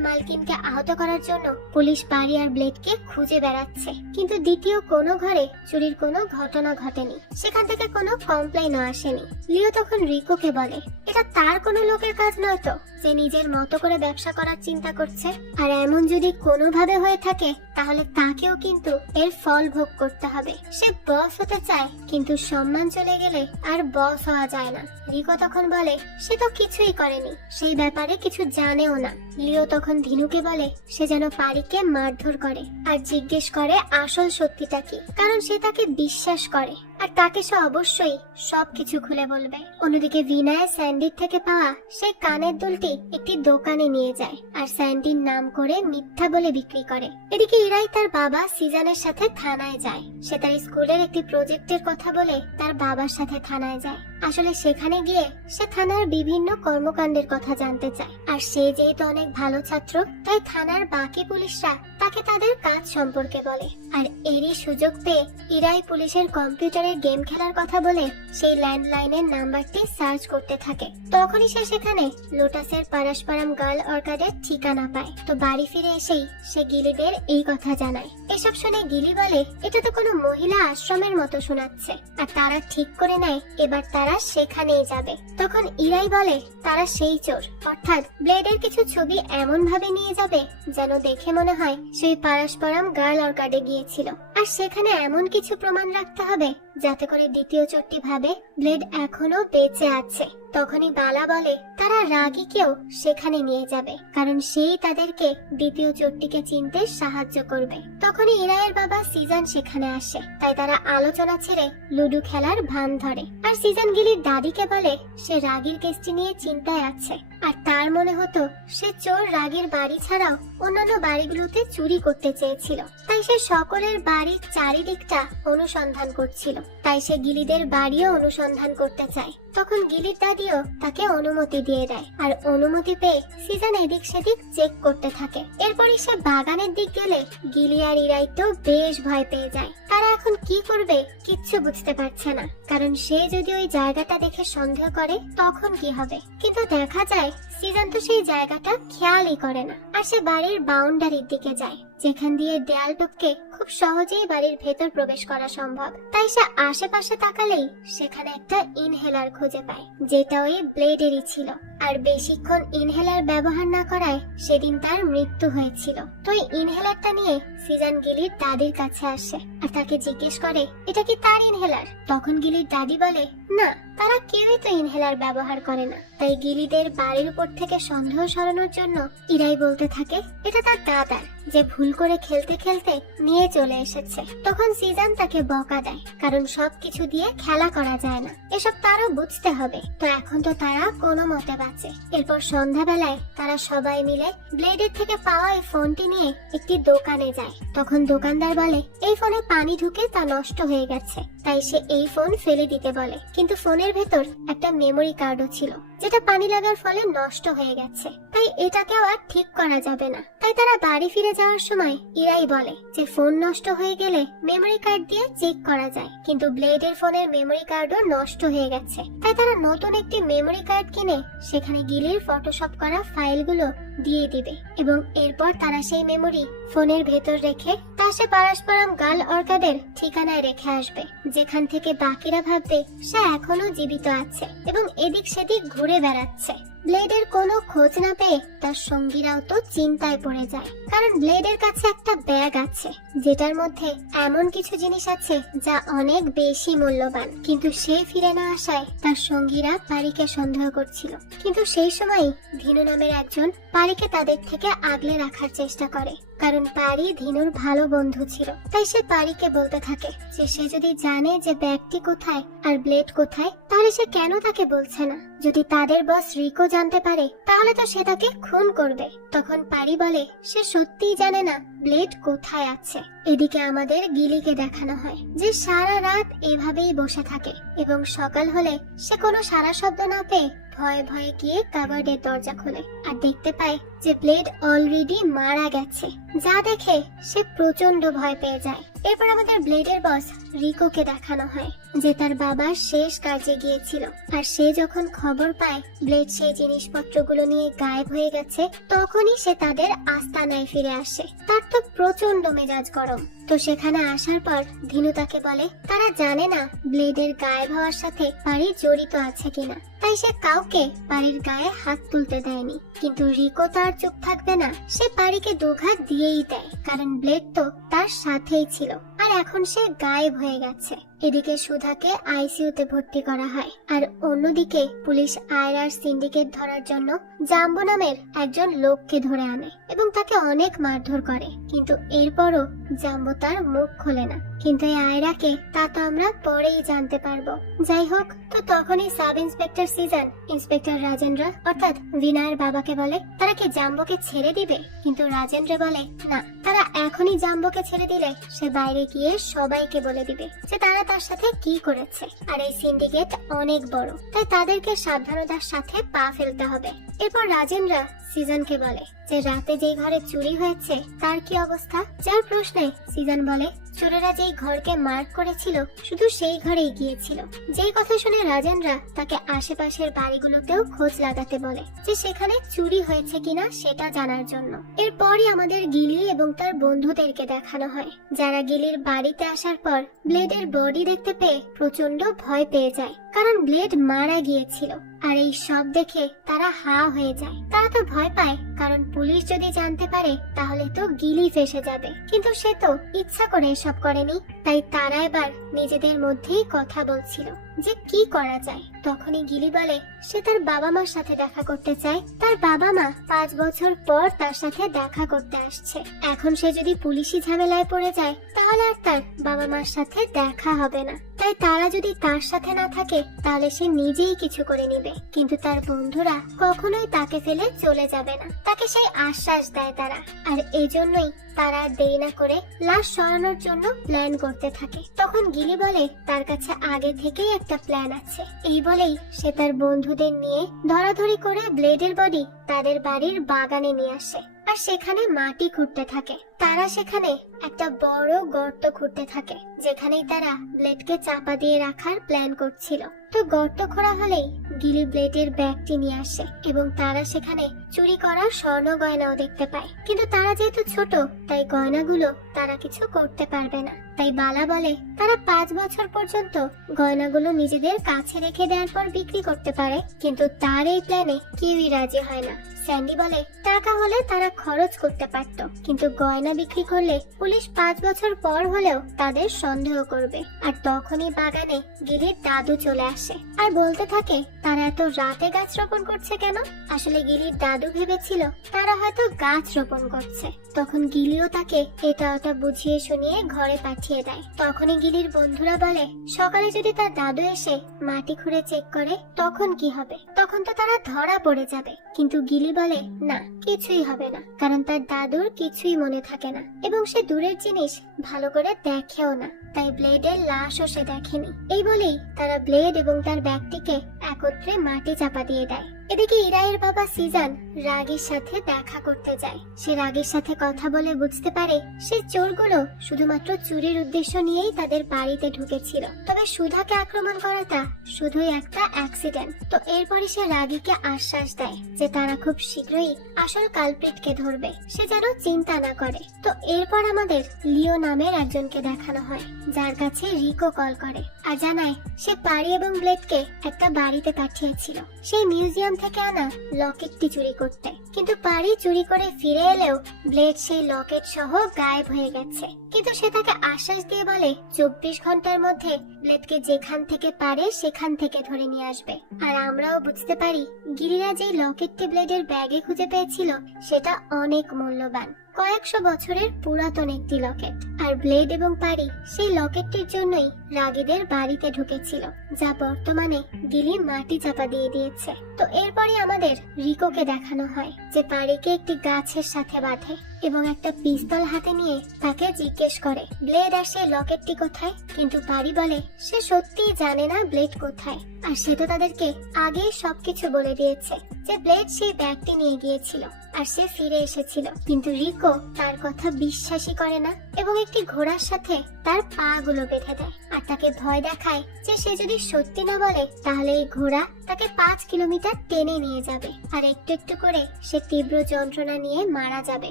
মালকিনকে আহত করার জন্য পুলিশ বাড়ি আর ব্লেডকে খুঁজে বেড়াচ্ছে, কিন্তু দ্বিতীয় কোনো ঘরে চুরির কোনো ঘটনা ঘটেনি, সেখান থেকে কোনো কমপ্লেইনও আসেনি। লিও তখন রিকোকে বলে এটা তার কোনো লোকের কাজ নয় তো, যে নিজের মতো করে ব্যবসা করার চিন্তা করছে, আর এমন যদি কোনোভাবে হয়ে থাকে তাহলে তাকেও কিন্তু এর ফল ভোগ করতে হবে। সে বস হতে চায়, কিন্তু সম্মান চলে গেলে আর বস হওয়া যায় না। রিকো তখন বলে সে তো কিছুই করেনি, সেই ব্যাপারে কিছু জানেও না। লিও তখন ধিনুকে বলে সে যেন পারিকে মারধর করে আর জিজ্ঞেস করে আসল সত্যিটা কি, কারণ সে তাকে বিশ্বাস করে আর তাকে সে অবশ্যই সবকিছু খুলে বলবে। অন্যদিকে বিনায় স্যান্ডির থেকে পাওয়া সেই কানের দুলটি একটি দোকানে নিয়ে যায় আর স্যান্ডির নাম করে মিথ্যা বলে বিক্রি করে। এদিকে ইরাই তার বাবা সিজানের সাথে থানায় যায়। সে তার স্কুলের একটি প্রজেক্টের কথা বলে তার বাবার সাথে থানায় যায়। আসলে সেখানে গিয়ে সে থানার বিভিন্ন কর্মকাণ্ডের কথা জানতে চায়, আর সে যেহেতু অনেক ভালো ছাত্র তাই থানার বাকি পুলিশরা তাকে তাদের কাজ সম্পর্কে বলে। আর এরই সুযোগ পেয়ে ইরাই পুলিশের কম্পিউটারের গেম খেলার কথা বলে সেই ল্যান্ডলাইনের নাম্বারটি সার্চ করতে থাকে। তখনই সে সেখানে লোটাসের পারস্পরম গার্ল অর্কাডের ঠিকানা পায়। তো বাড়ি ফিরে এসেই সে গিলিদের এই কথা জানায়। এসব শুনে গিলি বলে এটা তো কোনো মহিলা আশ্রমের মতো শোনাচ্ছে, আর তারা ঠিক করে নেয় এবার তারা সেখানেই যাবে। তখন ইরাই বলে তারা সেই চোর, অর্থাৎ ব্লেডের কিছু ছবি এমন ভাবে নিয়ে যাবে যেন দেখে মনে হয় সেই পারস্পরম গার্ল অর্কাডে গিয়েছিল, আর সেখানে এমন কিছু প্রমাণ রাখতে হবে যাতে করে দ্বিতীয় চোরটি ভাবে ব্লেড এখনো বেঁচে আছে। তখনই বালা বলে তারা রাগীকেও সেখানে নিয়ে যাবে, কারণ সেই তাদেরকে দ্বিতীয় চোরটিকে চিনতে সাহায্য করবে। তখনই ইরায়ের বাবা সিজান সেখানে আসে, তাই তারা আলোচনা ছেড়ে লুডো খেলার ভান ধরে। আর সিজান গিলির দাদিকে বলে সে রাগীর কেসটি নিয়ে চিন্তায় আছে, আর তার মনে হতো সে চোর রাগীর বাড়ি ছাড়াও অন্যান্য বাড়িগুলোতে চুরি করতে চেয়েছিল, তাই সে সকলের বাড়ির চারিদিকটা অনুসন্ধান করছিল। তাই সে গিলিদের বাড়িও অনুসন্ধান করতে চায়। তখন গিলির দাদিও তাকে অনুমতি দিয়ে দেয়, আর অনুমতি পেয়ে সিজন এদিক সেদিক চেক করতে থাকে। এরপরই সে বাগানের দিক গেলে গিলি আর ইরাই তো বেশ ভয় পেয়ে যায়। তারা এখন কি করবে কিচ্ছু বুঝতে পারছে না, কারণ সে যদি ওই জায়গাটা দেখে সন্দেহ করে তখন কি হবে। কিন্তু দেখা যায় সিজন তো সেই জায়গাটা খেয়ালই করে না, আর সে বাড়ির বাউন্ডারির দিকে যায়, যেখান দিয়ে দেয়াল টপকে খুব সহজেই বাড়ির ভেতর প্রবেশ করা সম্ভব। তাই সে আশেপাশে তাকালেই সেখানে একটা ইনহেলার খুঁজে পায়, যেটা ওই ব্লেডেরই ছিল। আর বেশিক্ষণ ইনহেলার ব্যবহার না করায় সেদিন তার মৃত্যু হয়েছিল। তো এই ইনহেলারটা নিয়ে সিজন গিলির দাদির কাছে আসে আর তাকে জিজ্ঞেস করে এটা কি তার ইনহেলার। তখন গিলির দাদি বলে না, তারা কেউই তো ইনহেলার ব্যবহার করে না। তাই গিলিদের বাড়ির উপর থেকে সন্দেহ সরানোর জন্য ইরাই বলতে থাকে এটা তার দাদার, যে ভুল করে খেলতে খেলতে নিয়ে চলে এসেছে। তখন সিজন তাকে বকা দেয়, কারণ সবকিছু দিয়ে খেলা করা যায় না, এসব তারও বুঝতে হবে। তো এখন তো তারা কোনো মতে বাঁচে। এরপর সন্ধ্যাবেলায় তারা সবাই মিলে ব্লেডের থেকে পাওয়া এই ফোনটি নিয়ে একটি দোকানে যায়। তখন দোকানদার বলে এই ফোনে পানি ঢুকে তা নষ্ট হয়ে গেছে, তাই সে এই ফোন ফেলে দিতে বলে। কিন্তু ফোনের ভেতর একটা মেমোরি কার্ডও ছিল, যেটা পানি লাগার ফলে নষ্ট হয়ে গেছে, তাই এটাকেও আর ঠিক করা যাবে না। তাই তারা বাড়ি ফিরে যাওয়ার সময় ইরাই বলে যে ফোন নষ্ট হয়ে গেলে মেমোরি কার্ড দিয়ে চেক করা যায়, কিন্তু ব্লেডের ফোনের মেমোরি কার্ডও নষ্ট হয়ে গেছে। তাই তারা নতুন একটি মেমোরি কার্ড কিনে সেখানে গিলির ফটোশপ করা ফাইলগুলো দিয়ে দিবে, এবং এরপর তারা সেই মেমোরি ফোনের ভেতর রেখে তা সে পারস্পরম গাল অর্কাদের ঠিকানায় রেখে আসবে, যেখান থেকে বাকিরা ভাববে সে এখনো জীবিত আছে এবং এদিক সেদিক ঘুরে বেড়াচ্ছে। ব্লেডের কোনো খোঁজ না পেয়ে তার সঙ্গীরাও তো চিন্তায় পড়ে যায়, কারণ ব্লেডের কাছে একটা ব্যাগ আছে যেটার মধ্যে এমন কিছু জিনিস আছে যা অনেক বেশি মূল্যবান। কিন্তু সে ফিরে না আসায় তার সঙ্গীরা পারিকে সন্দেহ করছিল। কিন্তু সেই সময় ধিনু নামের একজন পারিকে তাদের থেকে আগলে রাখার চেষ্টা করে, কারণ পারি ধিনুর ভালো বন্ধু ছিল। তাই সে পারিকে বলতে থাকে যে সে যদি জানে যে ব্যাগটি কোথায় আর ব্লেড কোথায়, তাহলে সে কেন তাকে বলছে না। যদি তাদের বস রিকো জানতে পারে তাহলে তো সে তাকে খুন করবে। তখন পারি বলে সে সত্যিই জানে না ব্লেড কোথায় আছে। এদিকে আমাদের গিলিকে দেখানো হয় যে সারা রাত এভাবেই বসে থাকে, এবং সকাল হলে সে কোনো সারা শব্দ না পেয়ে ভয়ে ভয়ে গিয়ে কাবার্ডের দরজা খোলে আর দেখতে পায় যে ব্লেড অলরেডি মারা গেছে, যা দেখে সে প্রচন্ড ভয় পেয়ে যায়। এরপর আমাদের ব্লেডের বস রিকোকে দেখানো হয় যে তার বাবা শেষ কাজে গিয়েছিল, আর সে যখন খবর পায় ব্লেড সেই জিনিসপত্রগুলো নিয়ে গায়েব হয়ে গেছে, তখনই সে তাদের আস্তানায় ফিরে আসে। তার তো প্রচন্ড মেজাজ গরম। তো সেখানে আসার পর ধিনু তাকে বলে তারা জানে না ব্লেডের গায়েব হওয়ার সাথে পারি জড়িত আছে কিনা, তাই সে কাউকে পারির গায়ে হাত তুলতে দেয়নি। কিন্তু রিকো তার চুপ থাকবে না, সে পারিকে দুঘাত দিয়েই দেয়, কারণ ব্লেড তো তার সাথেই ছিল আর এখন সে গায়েব হয়ে গেছে। এদিকে সুধাকে আইসিইউতে ভর্তি করা হয়, আর অন্যদিকে পুলিশ আয়রার সিন্ডিকেট ধরার জন্য জাম্বো নামের একজন লোককে ধরে আনে এবং তাকে অনেক মারধর করে। কিন্তু এরপরও জাম্বো তার মুখ খোলে না। কিন্তু এই আয়রাকে তা তো আমরা পরেই জানতে পারবো। যাই হোক, তো তখনই sub inspector season inspector Rajendra অর্থাৎ বিনয়ের বাবাকে বলে তারা কি জাম্বোকে ছেড়ে দিবে। কিন্তু রাজেন্দ্র বলে না, তারা এখনই জাম্বোকে ছেড়ে দিলে সে বাইরে গিয়ে সবাইকে বলে দিবে যে তারা তার সাথে কি করেছে, আর এই সিন্ডিকেট অনেক বড়, তাই তাদেরকে সাবধানতার সাথে পা ফেলতে হবে। এরপর রাজেন্দ্র সিজনকে বলে যে রাতে যেই ঘরে চুরি হয়েছে তার কি অবস্থা। যার প্রশ্নে সিজন বলে চোরেরা যেই ঘরকে মার্ক করেছিল শুধু সেই ঘরেই গিয়েছিল। যেই কথা শুনে রাজেন্দ্র তাকে আশেপাশের বাড়িগুলোতেও খোঁজ লাগাতে বলে যে সেখানে চুরি হয়েছে কিনা সেটা জানার জন্য। এরপরই আমাদের গিলি এবং তার বন্ধুদেরকে দেখানো হয়, যারা গিলির বাড়িতে আসার পর ব্লেডের বডি দেখতে পেয়ে প্রচন্ড ভয় পেয়ে যায়, কারণ ব্লেড মারা গিয়েছিল। আর এই সব দেখে তারা হা হয়ে যায়। তারা তো ভয় পায়, কারণ পুলিশ যদি জানতে পারে তাহলে তো গিলি ফেসে যাবে। কিন্তু সে তো ইচ্ছা করে এসব করেনি, তাই তারা এবার নিজেদের মধ্যেই কথা বলছিল যে কি করা যায়। তখনই গিলি বলে সে তার বাবা মার সাথে দেখা করতে চায়। তার বাবা মা 5 বছর পর তার সাথে দেখা করতে আসছে। এখন সে যদি পুলিশি ঝামেলায় পড়ে যায় তাহলে আর তার বাবা মার সাথে দেখা হবে না। তাই তাই তারা যদি তার সাথে না থাকে তাহলে সে নিজেই কিছু করে নেবে, কিন্তু তার বন্ধুরা কখনোই তাকে ফেলে চলে যাবে না, তাকে সেই আশ্বাস দেয় তারা। আর এজন্যই তারা আর দেরি না করে লাশ সরানোর জন্য প্ল্যান করতে থাকে। তখন গিলি বলে তার কাছে আগে থেকেই একটা প্ল্যান আছে। এই বলেই সে তার বন্ধুদের নিয়ে ধরাধরি করে ব্লেডের বডি তাদের বাড়ির বাগানে নিয়ে আসে আর সেখানে মাটি খুঁড়তে থাকে। তারা সেখানে একটা বড় গর্ত খুঁড়তে থাকে, যেখানেই তারা ব্লেডকে চাপা দিয়ে রাখার প্ল্যান করছিল। তো গর্ত খোঁড়া হলেই গিলি ব্লেডের ব্যাগটি নিয়ে আসে এবং তারা সেখানে চুরি করা স্বর্ণ গয়নাও দেখতে পায়। কিন্তু তারা যেহেতু ছোট তাই গয়নাগুলো তারা কিছু করতে পারবে না। তাই বালা বলে তারা 5 বছর পর্যন্ত গয়নাগুলো নিজেদের কাছে রেখে দেওয়ার পর বিক্রি করতে পারে, কিন্তু তার এই প্ল্যানে কেউই রাজি হয় না। স্যান্ডি বলে টাকা হলে তারা খরচ করতে পারত, কিন্তু গয়না বিক্রি করলে পুলিশ 5 বছর পর হলেও তাদের সন্দেহ করবে। আর তখনই বাগানে গিলির দাদু চলে আসে আর বলতে থাকে তারা এত রাতে গাছ রোপণ করছে কেন। আসলে গিলির দাদু ভেবেছিল তারা হয়তো গাছ রোপণ করছে। তখন গিলিও তাকে এটা ওটা বুঝিয়ে শুনিয়ে ঘরে পাঠিয়ে দেয়। তখনই গিলির বন্ধুরা বলে সকালে যদি তার দাদু এসে মাটি খুঁড়ে চেক করে তখন কি হবে, তখন তো তারা ধরা পড়ে যাবে। কিন্তু গিলি বলে না, কিছুই হবে না, কারণ তার দাদুর কিছুই মনে থাকে না এবং সে দূরের জিনিস ভালো করে দেখেও না, তাই ব্লেডের লাশও সে দেখেনি। এই বলেই তারা ব্লেড এবং তার ব্যাগটিকে একত্রে মাটি চাপা দিয়ে দেয়। এদিকে ইরাইয়ের বাবা সিজান রাগীর সাথে দেখা করতে যায়। সে রাগীর সাথে কথা বলে বুঝতে পারে সে চোরগুলো শুধুমাত্র চুরির উদ্দেশ্য নিয়েই তাদের বাড়িতে ঢুকেছিল, তবে সুধাকে আক্রমণ করাটা শুধুই একটা অ্যাক্সিডেন্ট। তো এরপরে সে রাগীকে আশ্বাস দেয় যে তারা খুব শীঘ্রই আসল কালপ্রিটকে ধরবে, সে যেন চিন্তা না করে। তো এরপর আমাদের লিও নামের একজনকে দেখানো হয়, যার কাছে রিকো কল করে আর জানায় সে পারি এবং ব্লেডকে একটা বাড়িতে পাঠিয়েছিল সেই মিউজিয়াম থেকে আনা লকেটটি চুরি করতে, কিন্তু পারি চুরি করে ফিরে এলেও ব্লেড সেই লকেট সহ গায়েব হয়ে গেছে। কিন্তু সে তাকে আশ্বাস দিয়ে বলে 24 ঘন্টার মধ্যে ব্লেডকে যেখান থেকে পারে সেখান থেকে ধরে নিয়ে আসবে। আর আমরাও বুঝতে পারি গিরিরা যেই লকেটটি ব্লেডের ব্যাগে খুঁজে পেয়েছিল সেটা অনেক মূল্যবান, কয়েকশো বছরের পুরাতন একটি লকেট। আর ব্লেড এবং পারি সেই লকেটটির জন্যই রাগীদের বাড়িতে ঢুকেছিল, যা বর্তমানে গিলি মাটি চাপা দিয়ে দিয়েছে। তো এরপরে আমাদের রিকোকে দেখানো হয় যে পারিকে একটি গাছের সাথে বাঁধে এবং একটা পিস্তল হাতে নিয়ে তাকে জিজ্ঞেস করে ব্লেড আর সেই লকেটটি কোথায়। কিন্তু পারি বলে সে সত্যিই জানে না ব্লেড কোথায়, আর সে তো তাদেরকে আগেই সবকিছু বলে দিয়েছে যে ব্লেড সেই ব্যাগটি নিয়ে গিয়েছিল আর সে ফিরে এসেছিল। কিন্তু রিকো তার কথা বিশ্বাসই করে না এবং একটি ঘোড়ার সাথে তার পা গুলো বেঁধে দেয় আর তাকে ভয় দেখায় যে সে যদি সত্যি না বলে তাহলে এই ঘোড়া তাকে 5 কিলোমিটার টেনে নিয়ে যাবে আর একটু একটু করে সে তীব্র যন্ত্রণা নিয়ে মারা যাবে।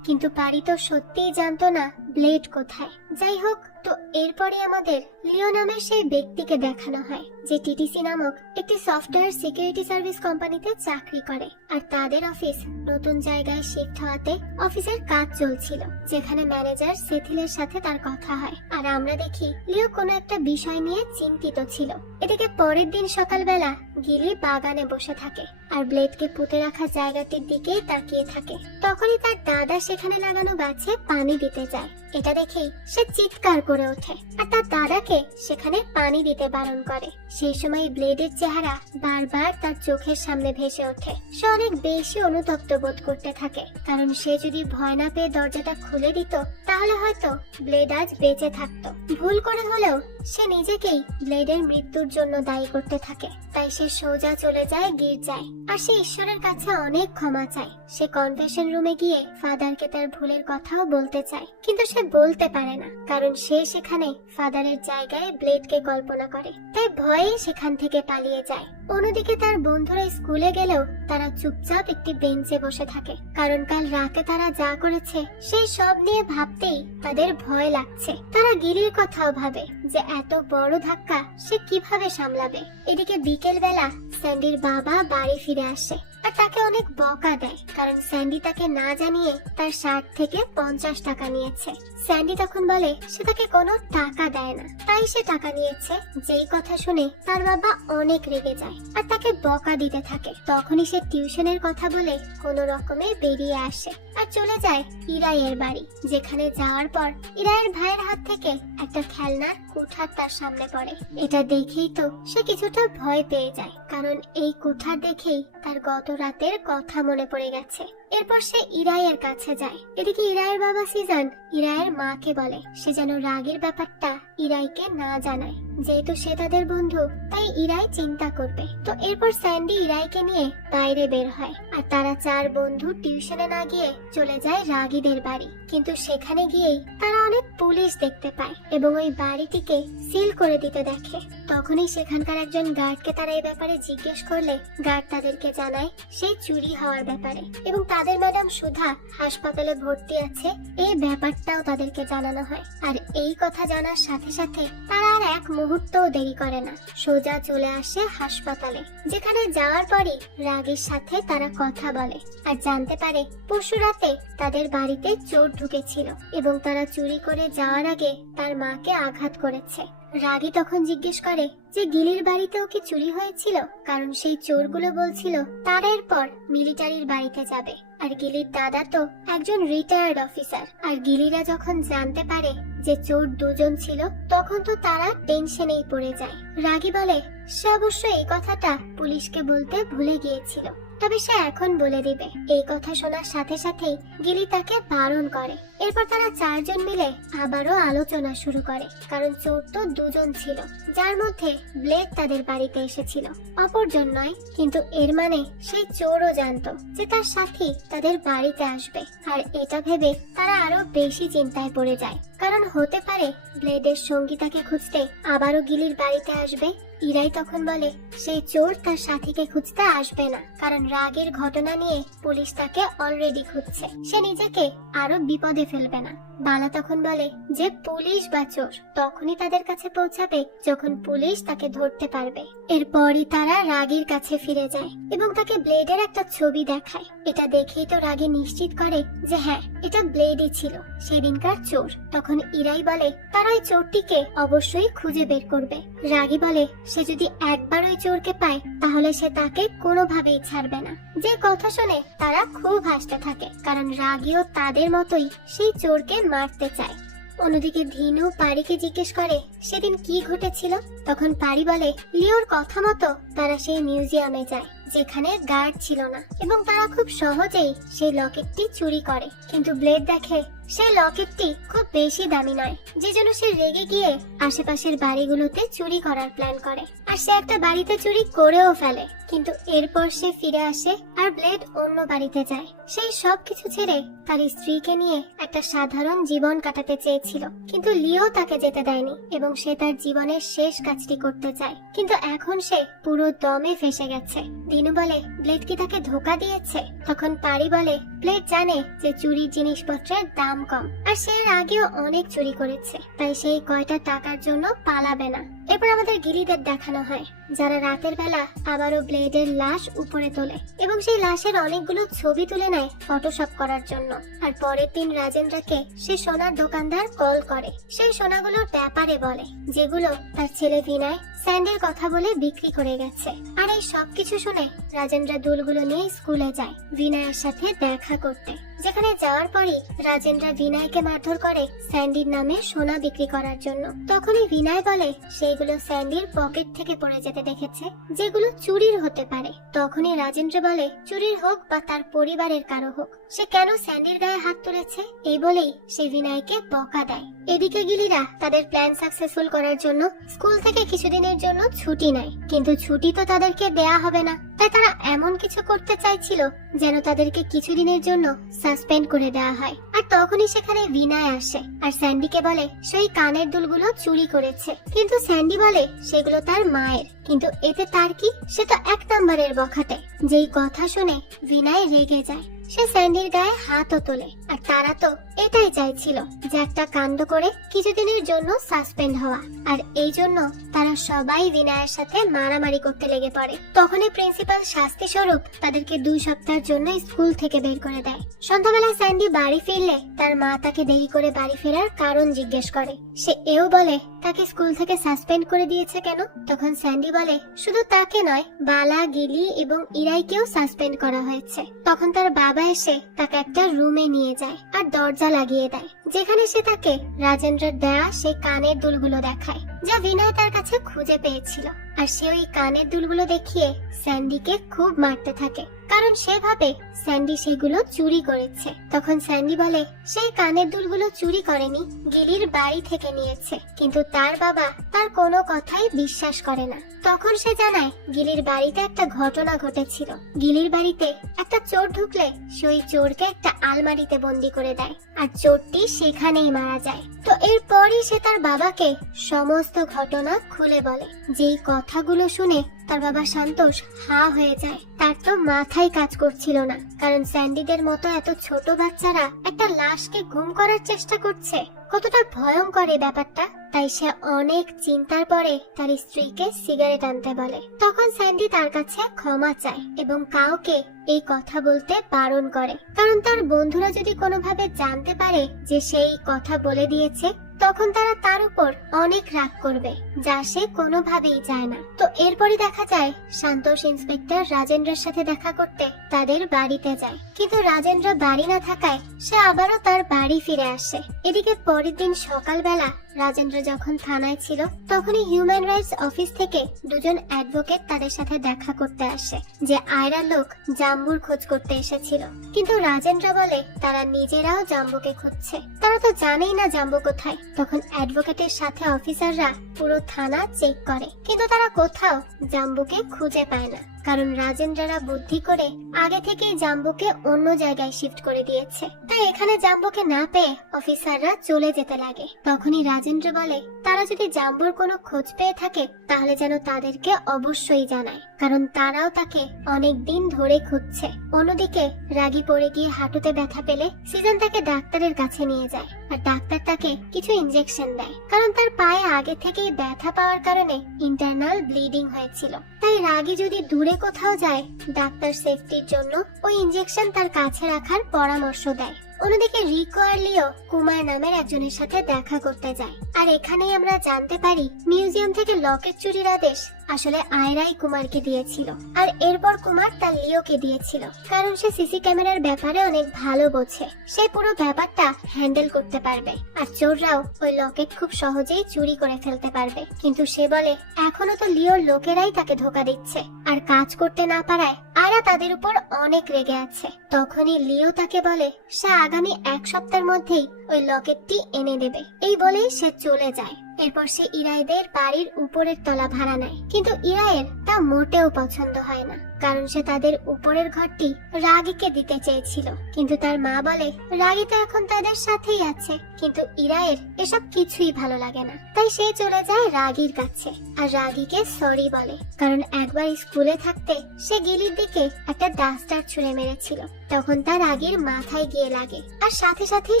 কিন্তু পারি তো সত্যিই জানতো না ব্লেড কোথায়। যাই হোক, তো এরপরে আমাদের লিও নামের সেই ব্যক্তিকে দেখানো হয় যে টিটিসি নামক একটি সফটওয়্যার সিকিউরিটি সার্ভিস কোম্পানিতে চাকরি করে আর তাদের অফিস নতুন জায়গায় শিফট হওয়াতে অফিসের কাজ চলছিল, যেখানে ম্যানেজার সেথিলের সাথে তার কথা হয়। আর আমরা দেখি লিও কোনো একটা বিষয় নিয়ে চিন্তিত ছিল। এদিকে পরের দিন সকালবেলা গিলি বাগানে বসে থাকে আর ব্লেডকে পুঁতে রাখা জায়গাটির দিকে তাকিয়ে থাকে। তখনই তার দাদা সেখানে লাগানো গাছে পানি দিতে যায়। এটা দেখেই সে চিৎকার করে ওঠে আর তার দাদাকে সেখানে পানি দিতে বারণ করে। সেই সময় ব্লেডের চেহারা বারবার তার চোখের সামনে ভেসে ওঠে। সে অনেক বেশি অনুতপ্ত বোধ করতে থাকে, কারণ সে যদি ভয় না পেয়ে দরজাটা খুলে দিত তাহলে হয়তো ব্লেড আজ বেঁচে থাকতো। ভুল করে হলেও সে নিজেকেই ব্লেডের মৃত্যুর জন্য দায়ী করতে থাকে। তাই সে সোজা চলে যায় গির্জায় আর সে ঈশ্বরের কাছে অনেক ক্ষমা চায়। সে কনফেশন রুমে গিয়ে ফাদারকে তার ভুলের কথাও বলতে চায়, কিন্তু সে বলতে পারে না, কারণ সে সেখানে ফাদারের জায়গায় ব্লেডকে কল্পনা করে। তাই ভয়ে সেখান থেকে পালিয়ে যায়। অন্যদিকে তার বন্ধুরা স্কুলে গেলেও তারা চুপচাপ একটি বেঞ্চে বসে থাকে, কারণ কাল রাতে তারা যা করেছে সেই সব নিয়ে ভাবতেই তাদের ভয় লাগছে। তারা গিলির কথাও ভাবে যে এত বড় ধাক্কা সে কিভাবে সামলাবে। এদিকে বিকেল বেলা স্যান্ডির বাবা বাড়ি ফিরে আসে আর তাকে অনেক বকা দেয়, কারণ স্যান্ডি তাকে না জানিয়ে তার শার্ট থেকে 50 টাকা নিয়েছে। স্যান্ডি তখন বলে সে তাকে কোনো টাকা দেয় না, তাই সে টাকা নিয়েছে। যেই কথা শুনে তার বাবা অনেক রেগে যায় আর তাকে বকা দিতে থাকে। তখনই সে টিউশনের কথা বলে কোনো রকমে বেরিয়ে আসে আর চলে যায় ইরাইয়ের বাড়ি, যেখানে যাওয়ার পর ইরাইয়ের ভাইয়ের হাত থেকে একটা খেলনার কুঠার তার সামনে পড়ে। এটা দেখেই তো সে কিছুটা ভয় পেয়ে যায়, কারণ এই কুঠার দেখেই তার গত রাতের কথা মনে পড়ে গেছে। এরপর সে ইরাইয়ের কাছে যায়। এদিকে ইরাইয়ের বাবা সিজন ইরাইয়ের মাকে বলে সে যেন রাগের ব্যাপারটা ইরাইকে না জানায়, যেহেতু সে তাদের বন্ধু তাই ইরাই চিন্তা করবে। তো এরপর স্যান্ডি ইরাইকে নিয়ে বাইরে বের হয় আর তারা চার বন্ধু টিউশনে না গিয়ে চলে যায় রাগীদের বাড়ি। কিন্তু সেখানে গিয়েই তারা অনেক পুলিশ দেখতে পায় এবং ওই বাড়িটিকে সিল করে দিতে দেখে। তখনই সেখানকার একজন গার্ডকে তারা এই ব্যাপারে জিজ্ঞেস করলে গার্ড তাদেরকে জানায় সেই চুরি হওয়ার ব্যাপারে এবং তাদের ম্যাডাম সুধা হাসপাতালে ভর্তি আছে এই ব্যাপারটাও তাদেরকে জানানো হয়। আর এই কথা জানার সাথে সাথে তারা আর এক মুহূর্তও দেরি করে না, সোজা চলে আসে হাসপাতালে, যেখানে যাওয়ার পরই রাগীর সাথে তারা কথা বলে আর জানতে পারে পরশু রাতে তাদের বাড়িতে চোর ঢুকেছিল এবং তারা চুরি করে যাওয়ার আগে তার মাকে আঘাত করেছে। রাগী তখন জিজ্ঞেস করে যে গিলির বাড়িতেও কি চুরি হয়েছিল, কারণ সেই চোরগুলো বলছিল তারা এরপর মিলিটারির বাড়িতে যাবে। আর গিলির দাদা তো একজন রিটায়ার্ড অফিসার। আর গিলিরা যখন জানতে পারে যে চোর দুজন ছিল তখন তো তারা টেনশনেই পড়ে যায়। রাগী বলে সে অবশ্য এই কথাটা পুলিশকে বলতে ভুলে গিয়েছিল, তবে সে এখন বলে দিবে। এই কথা শোনার সাথে সাথেই গিলি তাকে বারণ করে। এরপর তারা চারজন মিলে আবারও আলোচনা শুরু করে, কারণ চোর তো দুজন ছিল, যার মধ্যে ব্লেড তাদের বাড়িতে এসেছিল, অপরজন নয়। কিন্তু এর মানে সেই চোরও জানতো যে তার সাথী তাদের বাড়িতে আসবে। আর এটা ভেবে তারা আরো বেশি চিন্তায় পড়ে যায়, কারণ হতে পারে ব্লেডের সঙ্গী তাকে খুঁজতে আবারও গিলির বাড়িতে আসবে। ইরাই তখন বলে সেই চোর তার সাথীকে খুঁজতে আসবে না, কারণ রাগের ঘটনা নিয়ে পুলিশ তাকে অলরেডি খুঁজছে, সে নিজেকে আরো বিপদে ফেলবে না। বালা তখন বলে যে পুলিশ বা চোর তখনই তাদের কাছে পৌঁছাবে যখন পুলিশ তাকে ধরতে পারবে। এরপরই তারা রাগীর কাছে ফিরে যায় এবং তাকে ব্লেডের একটা ছবি দেখায়। এটা দেখেই তো রাগী নিশ্চিত করে যে হ্যাঁ এটা ব্লেডই ছিল সেদিনকার চোর। তখন ইরাই বলে তারা ওই চোরটিকে অবশ্যই খুঁজে বের করবে। রাগী বলে সে যদি একবার ওই চোরকে পায় তাহলে সে তাকে কোনোভাবেই ছাড়বে না। যে কথা শুনে তারা খুব হাসতে থাকে, কারণ রাগীও তাদের মতোই সেই চোরকে মারতে চায়। অন্যদিকে ধিনু পারিকে জিজ্ঞেস করে সেদিন কি ঘটেছিল। তখন পারি বলে লিওর কথা মতো তারা সেই মিউজিয়ামে যায় যেখানে গার্ড ছিল না এবং তারা খুব সহজেই সেই লকেটটি চুরি করে। কিন্তু ব্লেড দেখে সেই লকেটটি খুব বেশি দামি নয়, যে জন্য সে রেগে গিয়ে আশেপাশের বাড়িগুলোতে চুরি করার প্ল্যান করে আর সে একটা বাড়িতে চুরি করেও ফেলে। কিন্তু এরপর সে ফিরে আসে আর ব্লেড অন্য বাড়িতে যায়। সেই সব কিছু ছেড়ে তার স্ত্রীকে নিয়ে একটা সাধারণ জীবন কাটাতে চেয়েছিল, কিন্তু লিও তাকে যেতে দেয়নি এবং সে তার জীবনের শেষ কাজটি করতে চায়। কিন্তু এখন সে পুরো দমে ফেসে গেছে। দিনু বলে ব্লেড কি তাকে ধোকা দিয়েছে। তখন পারি বলে ব্লেড জানে যে চুরির জিনিসপত্রের দাম কম আর সে এর আগেও অনেক চুরি করেছে, তাই সেই কয়টা টাকার জন্য পালাবে না। এরপর আমাদের গিলিদের দেখানো হয় যারা রাতের বেলা আবারও ব্লেডের লাশ উপরে তোলে এবং সেই লাশের অনেকগুলো ছবি তুলে নেয় ফটোশপ করার জন্য। আর পরের দিন রাজেন্দ্রকে সে সোনার দোকানদার কল করে সেই সোনাগুলোর ব্যাপারে বলে যেগুলো তার ছেলে বিনয় স্যান্ডের কথা বলে বিক্রি করে গেছে। আর এই সবকিছু শুনে রাজেন্দ্র দুলগুলো নিয়ে স্কুলে যায় বিনয়ের সাথে দেখা করতে, যেখানে যাওয়ার পরই রাজেন্দ্র বিনয়কে মারধর করে স্যান্ডির নামে সোনা বিক্রি করার জন্য। তখনই বিনয় বলে সেইগুলো স্যান্ডির পকেট থেকে পড়ে যেতে দেখেছে, যেগুলো চুরির হতে পারে। তখনই রাজেন্দ্র বলে চুরির হোক বা তার পরিবারের কারো হোক, সে কেন স্যান্ডির গায়ে হাত তুলেছে এই বলেই সে বিনয়কে বকা দেয়। এদিকে গিলিরা তাদের প্ল্যান সাকসেসফুল করার জন্য স্কুল থেকে কিছুদিনের জন্য ছুটি নেয়, কিন্তু ছুটি তো তাদেরকে দেয়া হবে না, তাই তারা এমন কিছু করতে চাইছিল যেন তাদেরকে কিছুদিনের জন্য সাসপেন্ড করে দেওয়া হয়। আর তখনই সেখানে বিনয় আসে আর স্যান্ডিকে বলে সেই কানের দুলগুলো চুরি করেছে, কিন্তু স্যান্ডি বলে সেগুলো তার মায়ের। কিন্তু এতে তার কি, সে তো এক নম্বরের বখাটে। যেই কথা শুনে বিনয় রেগে যায়, সে স্যান্ডির গায়ে হাতও তোলে। আর তারা তো এটাই চাইছিল যে একটা কাণ্ড করে কিছুদিনের জন্য সাসপেন্ড হওয়া, আর এই জন্য তারা সবাই বিনয়ের সাথে মারামারি করতে লেগে পড়ে। তখনই প্রিন্সিপাল শাস্তি স্বরূপ তাদেরকে 2 সপ্তাহের জন্য স্কুল থেকে বের করে দেয়। সন্ধ্যাবেলা স্যান্ডি বাড়ি ফিরলে তার মা তাকে দেরি করে বাড়ি ফেরার কারণ জিজ্ঞেস করে। সে এও বলে তাকে স্কুল থেকে সাসপেন্ড করে দিয়েছে কেন। তখন স্যান্ডি বলে শুধু তাকে নয়, বালা, গিলি এবং ইরাইকেও সাসপেন্ড করা হয়েছে। তখন তার বাবা এসে তাকে একটা রুমে নিয়ে যায় আর দরজা লাগিয়ে দেয়, যেখানে সে তাকে রাজেন্দ্রের দেয়া সেই কানের দুলগুলো দেখায় যা বিনয় তার কাছে খুঁজে পেয়েছিল। আর সে ওই কানের দুলগুলো দেখিয়ে স্যান্ডিকে খুব মারতে থাকে, কারণ সে ভাবে স্যান্ডি সেগুলো চুরি করেছে। তখন স্যান্ডি বলে সেই কানের দুলগুলো চুরি করেনি, গিলির বাড়ি থেকে নিয়েছে, কিন্তু তার বাবা তার কোনো কথাই বিশ্বাস করে না। তখন সে জানায় গিলির বাড়িতে একটা ঘটনা ঘটেছিল। গিলির বাড়িতে একটা চোর ঢুকলে সে ওই চোরকে একটা আলমারিতে বন্দি করে দেয় আর চোরটি সেখানেই মারা যায়। তো এরপরই সে তার বাবাকে সমস্ত ঘটনা খুলে বলে। যেই কথাগুলো শুনে তার বাবা সন্তোষ হা হয়ে যায়। তার তো মাথায় কাজ করছিল না, কারণ স্যান্ডিদের মতো এত ছোট বাচ্চারা একটা লাশকে গুম করার চেষ্টা করছে, কতটা ভয়ঙ্কর এই ব্যাপারটা। তাই সে অনেক চিন্তার পরে তার স্ত্রীকে সিগারেট আনতে বলে। তখন স্যান্ডি তার কাছে ক্ষমা চায় এবং কাউকে এই কথা বলতে বারণ করে, কারণ তার বন্ধুরা যদি কোনোভাবে জানতে পারে যে সেই কথা বলে দিয়েছে তখন তারা তার উপর অনেক রাগ করবে, যা সে কোনোভাবেই চায় না। তো এরপরই দেখা যায় সন্তোষ ইন্সপেক্টর রাজেন্দ্রের সাথে দেখা করতে তাদের বাড়িতে যায়, কিন্তু রাজেন্দ্র বাড়ি না থাকায় সে আবারও তার বাড়ি ফিরে আসে। এদিকে পরের দিন সকালবেলা রাজেন্দ্র যখন থানায় ছিল তখনই হিউম্যান রাইটস অফিস থেকে 2 জন অ্যাডভোকেট তাদের সাথে দেখা করতে আসে, যে আয়রার লোক জাম্বুর খোঁজ করতে এসেছিল। কিন্তু রাজেন্দ্র বলে তারা নিজেরাও জাম্বুকে খুঁজছে, তারা তো জানেই না জাম্বু কোথায়। তখন অ্যাডভোকেটের সাথে অফিসাররা পুরো থানা চেক করে, কিন্তু তারা কোথাও জাম্বুকে খুঁজে পায় না, কারণ রাজেন্দ্ররা বুদ্ধি করে আগে থেকেই জাম্বুকে অন্য জায়গায় শিফট করে দিয়েছে। তাই এখানে জাম্বুকে না পেয়ে অফিসাররা চলে যেতে লাগে। তখনই রাজেন্দ্র বলে তারা যদি জাম্বুর কোনো খোঁজ পেয়ে থাকে তাহলে যেন তাদেরকে অবশ্যই জানায়, কারণ তারাও তাকে অনেক দিন ধরে খুঁজছে। অন্যদিকে রাগী পড়ে গিয়ে হাঁটুতে ব্যথা পেলে সিজন তাকে ডাক্তারের কাছে নিয়ে যায়, আর ডাক্তার তাকে কিছু ইনজেকশন দেয়, কারণ তার পায়ে আগে থেকেই ব্যথা পাওয়ার কারণে ইন্টারনাল ব্লিডিং হয়েছিল। তাই রাগী যদি দূরে কোথাও যায় ডাক্তার সেফটির জন্য ওই ইনজেকশন তার কাছে রাখার পরামর্শ দেয়। অন্যদিকে রিকো আর লিও কুমার নামের একজনের সাথে দেখা করতে যায়, আর এখানেই আমরা জানতে পারি মিউজিয়াম থেকে লকেট চুরির আদেশ আসলে আয়রাই কুমারকে দিয়েছিল, আর এরপর কুমার তার লিওকে দিয়েছিল, কারণ সে সিসি ক্যামেরার ব্যাপারে অনেক ভালো বোঝে, সে পুরো ব্যাপারটা হ্যান্ডেল করতে পারবে, আর চোররাও ওই লকেট খুব সহজেই চুরি করে ফেলতে পারবে। কিন্তু সে বলে এখনো তো লিওর লোকেরাই তাকে ধোকা দিচ্ছে, আর কাজ করতে না পারায় আয়রা তাদের উপর অনেক রেগে আছে। তখনই লিও তাকে বলে সে আগামী 1 সপ্তাহের মধ্যেই ওই লকেটটি এনে দেবে। এই বলেই সে চলে যায়। এরপর সে ইরাইদের বাড়ির উপরের তলা ভাড়া নেয়, কিন্তু ইরাইয়ের তা মোটেও পছন্দ হয় না, কারণ সে তাদের উপরের ঘরটি রাগীকে দিতে চেয়েছিল। কিন্তু তার মা বলে রাগী তো এখন তাদের সাথেই আছে, কিন্তু ইরাইয়ের এসব কিছুই ভালো লাগে না। তাই সে চলে যায় রাগীর কাছে আর রাগীকে সরি বলে, কারণ একবার স্কুলে থাকতে সে গিলির দিকে একটা ডাস্টার ছুঁড়ে মেরেছিল, তখন তার রাগীর মাথায় গিয়ে লাগে আর সাথে সাথেই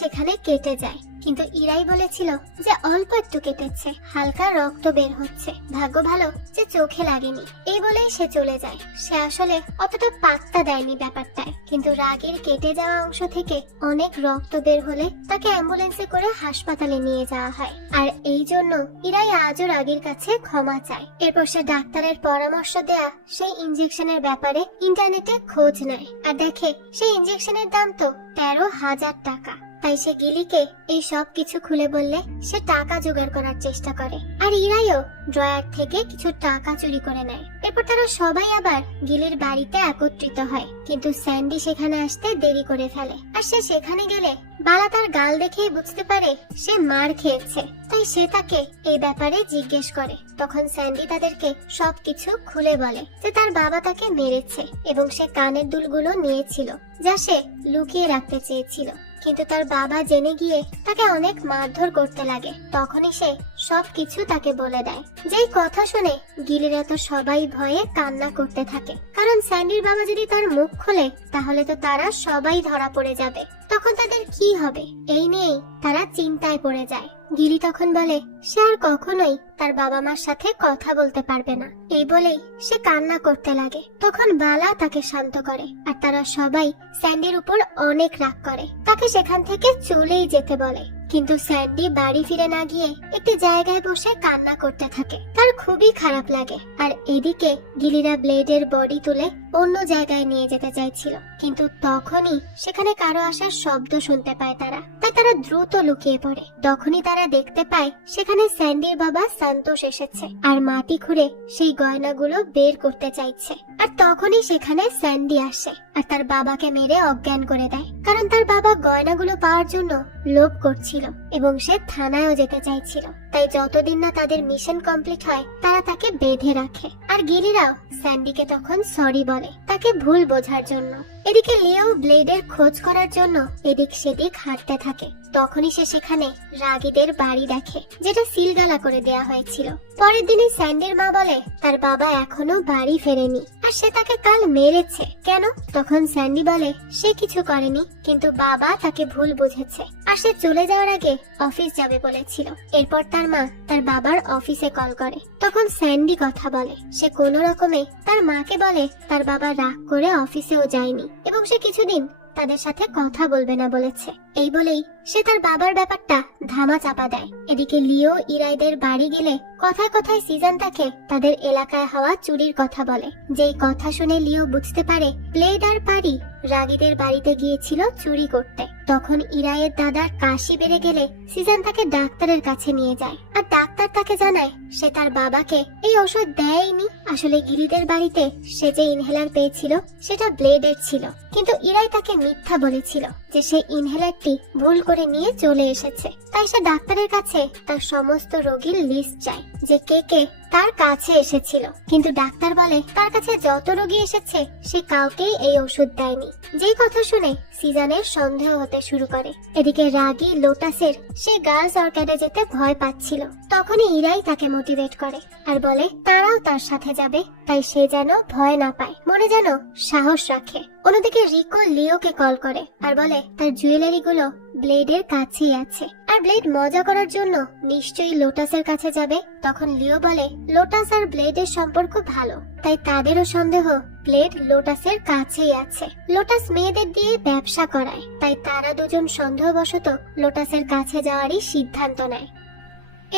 সেখানে কেটে যায়। কিন্তু ইরাই বলেছিল যে অল্প একটু কেটেছে, হালকা রক্ত বের হচ্ছে, ভাগ্য ভালো যে চোখে লাগেনি। এই বলেই সে চলে যায়। সে আসলে অতটা পাত্তা দেয়নি ব্যাপারটায়, কিন্তু রাগীর কেটে যাওয়া অংশ থেকে অনেক রক্ত বের হলে তাকে অ্যাম্বুলেন্সে করে হাসপাতালে নিয়ে যাওয়া হয়, আর এই জন্য ইরাই আজও রাগীর কাছে ক্ষমা চায়। এরপর সে ডাক্তারের পরামর্শ দেয়া সেই ইনজেকশনের ব্যাপারে ইন্টারনেটে খোঁজ নেয় আর দেখে সেই ইনজেকশনের দাম তো 13,000 টাকা। তাই সে গিলিকে এই সব কিছু খুলে বললে সে টাকা জোগাড় করার চেষ্টা করে, আর ইরাইও ড্রয়ার থেকে কিছু টাকা চুরি করে নেয়। এরপর তারা সবাই আবার গিলির বাড়িতে একত্রিত হয়, কিন্তু স্যান্ডি সেখানে আসতে দেরি করে ফেলে, আর সে সেখানে গেলে বালা তার গাল দেখেই বুঝতে পারে সে মার খেয়েছে। তাই সে তাকে এই ব্যাপারে জিজ্ঞেস করে। তখন স্যান্ডি তাদেরকে সবকিছু খুলে বলে যে তার বাবা তাকে মেরেছে এবং সে কানের দুলগুলো নিয়েছিল যা সে লুকিয়ে রাখতে চেয়েছিল। কিন্তু তার বাবা জেনে গিয়ে তাকে অনেক মারধর করতে লাগে। তখনই সে সবকিছু তাকে বলে দেয়। যেই কথা শুনে গিলিরা তো সবাই ভয়ে কান্না করতে থাকে, কারণ স্যান্ডির বাবা যদি তার মুখ খোলে তাহলে তো তারা সবাই ধরা পড়ে যাবে। তখন তাদের কি হবে এই নিয়েই তারা চিন্তায় পড়ে যায়। গিলি তখন বলে সে আর কখনোই তার বাবা মার সাথে কথা বলতে পারবে না। এই বলেই সে কান্না করতে লাগে। তখন বালা তাকে শান্ত করে আর তারা সবাই স্যান্ডির উপর অনেক রাগ করে, তাকে সেখান থেকে চলেই যেতে বলে। কিন্তু স্যান্ডি বাড়ি ফিরে না গিয়ে একটি জায়গায় বসে কান্না করতে থাকে। তার খুবই খারাপ লাগে। আর এদিকে গিলিরা ব্লেডের বডি তুলে অন্য জায়গায় নিয়ে যেতে চাইছিল, কিন্তু তখনই সেখানে কারো আসার শব্দ শুনতে পায় তারা। তাই তারা দ্রুত লুকিয়ে পড়ে। তখনই তারা দেখতে পায় সেখানে স্যান্ডির বাবা সন্তোষ এসেছে আর মাটি খুঁড়ে সেই গয়নাগুলো বের করতে চাইছে। আর তখনই সেখানে স্যান্ডি আসে আর তার বাবাকে মেরে অজ্ঞান করে দেয়, কারণ তার বাবা গয়নাগুলো পাওয়ার জন্য লোভ করছিল এবং সে থানায়ও যেতে চাইছিল। তাই যতদিন না তাদের মিশন কমপ্লিট হয় তারা তাকে বেঁধে রাখে। আর গিলিরাও স্যান্ডিকে তখন সরি বলে তাকে ভুল বোঝার জন্য। এদিকে লিও ব্লেডের খোঁজ করার জন্য এদিক সেদিক হাঁটতে থাকে। তখনই সে সেখানে রাগীদের বাড়ি দেখে, যেটা সিলগালা করে দেয়া হয়েছিল। পরের দিনে স্যান্ডির মা বলে তার বাবা এখনো বাড়ি ফেরেনি আর সে তাকে কাল মেরেছে। কেন? তখন স্যান্ডি বলে সে কিছু করেনি, কিন্তু বাবা তাকে ভুল বুঝেছে আর সে চলে যাওয়ার আগে অফিস যাবে বলেছিল। এরপর তার মা তার বাবার অফিসে কল করে। তখন স্যান্ডি কথা বলে সে কোনো রকমে তার মাকে বলে তার বাবা রাগ করে অফিসেও যায়নি এবং সে কিছুদিন তাদের সাথে কথা বলবে না বলেছে। এই বলেই সে তার বাবার ব্যাপারটা ধামা চাপা দেয়। এদিকে লিও ইরাইদের বাড়ি গেলে কথায় কথায় সিজন তাকে তাদের এলাকায় হওয়া চুরির কথা বলে। যেই কথা শুনে লিও বুঝতে পারে ব্লেড আর পারি রাগীদের বাড়িতে গিয়েছিল চুরি করতে। তখন ইরাইয়ের দাদার কাশি বেড়ে গেলে সিজন তাকে ডাক্তারের কাছে নিয়ে যায় আর ডাক্তার তাকে জানায় সে তার বাবাকে এই ওষুধ দেয়নি। আসলে গিরিদের বাড়িতে সে যে ইনহেলার পেয়েছিল সেটা ব্লেডের ছিল, কিন্তু ইরাই তাকে মিথ্যা বলেছিল যে সে ইনহেলারটি ভুল করে নিয়ে চলে এসেছে। তাই সে ডাক্তারের কাছে তার সমস্ত রোগীর লিস্ট চায় যে কে কে তার কাছে এসেছিল, কিন্তু ডাক্তার বলে তার কাছে যত রোগী এসেছে সে কাউকেই এই ওষুধ দেয়নি। যেই কথা শুনে সিজনের সন্দেহ হতে শুরু করে। এদিকে রাগী লোটাসের সে গার্লস অর্কেডে যেতে ভয় পাচ্ছিল। তখনই ইরাই তাকে মোটিভেট করে আর বলে তারাও তার সাথে যাবে, তাই সে যেন ভয় না পায়, মনে যেন সাহস রাখে। অন্যদিকে রিকো লিওকে কল করে আর বলে তার জুয়েলারি গুলো ব্লেডের কাছেই আছে আর ব্লেড মজা করার জন্য নিশ্চয়ই লোটাসের কাছে যাবে। তখন লিও বলে লোটাস আর ব্লেডের সম্পর্ক ভালো, তাই তাদেরও সন্দেহ ব্লেড লোটাসের কাছেই আছে। লোটাস মেয়েদের দিয়ে ব্যবসা করায়, তাই তারা দুজন সন্দেহবশত লোটাসের কাছে যাওয়ারই সিদ্ধান্ত নেয়।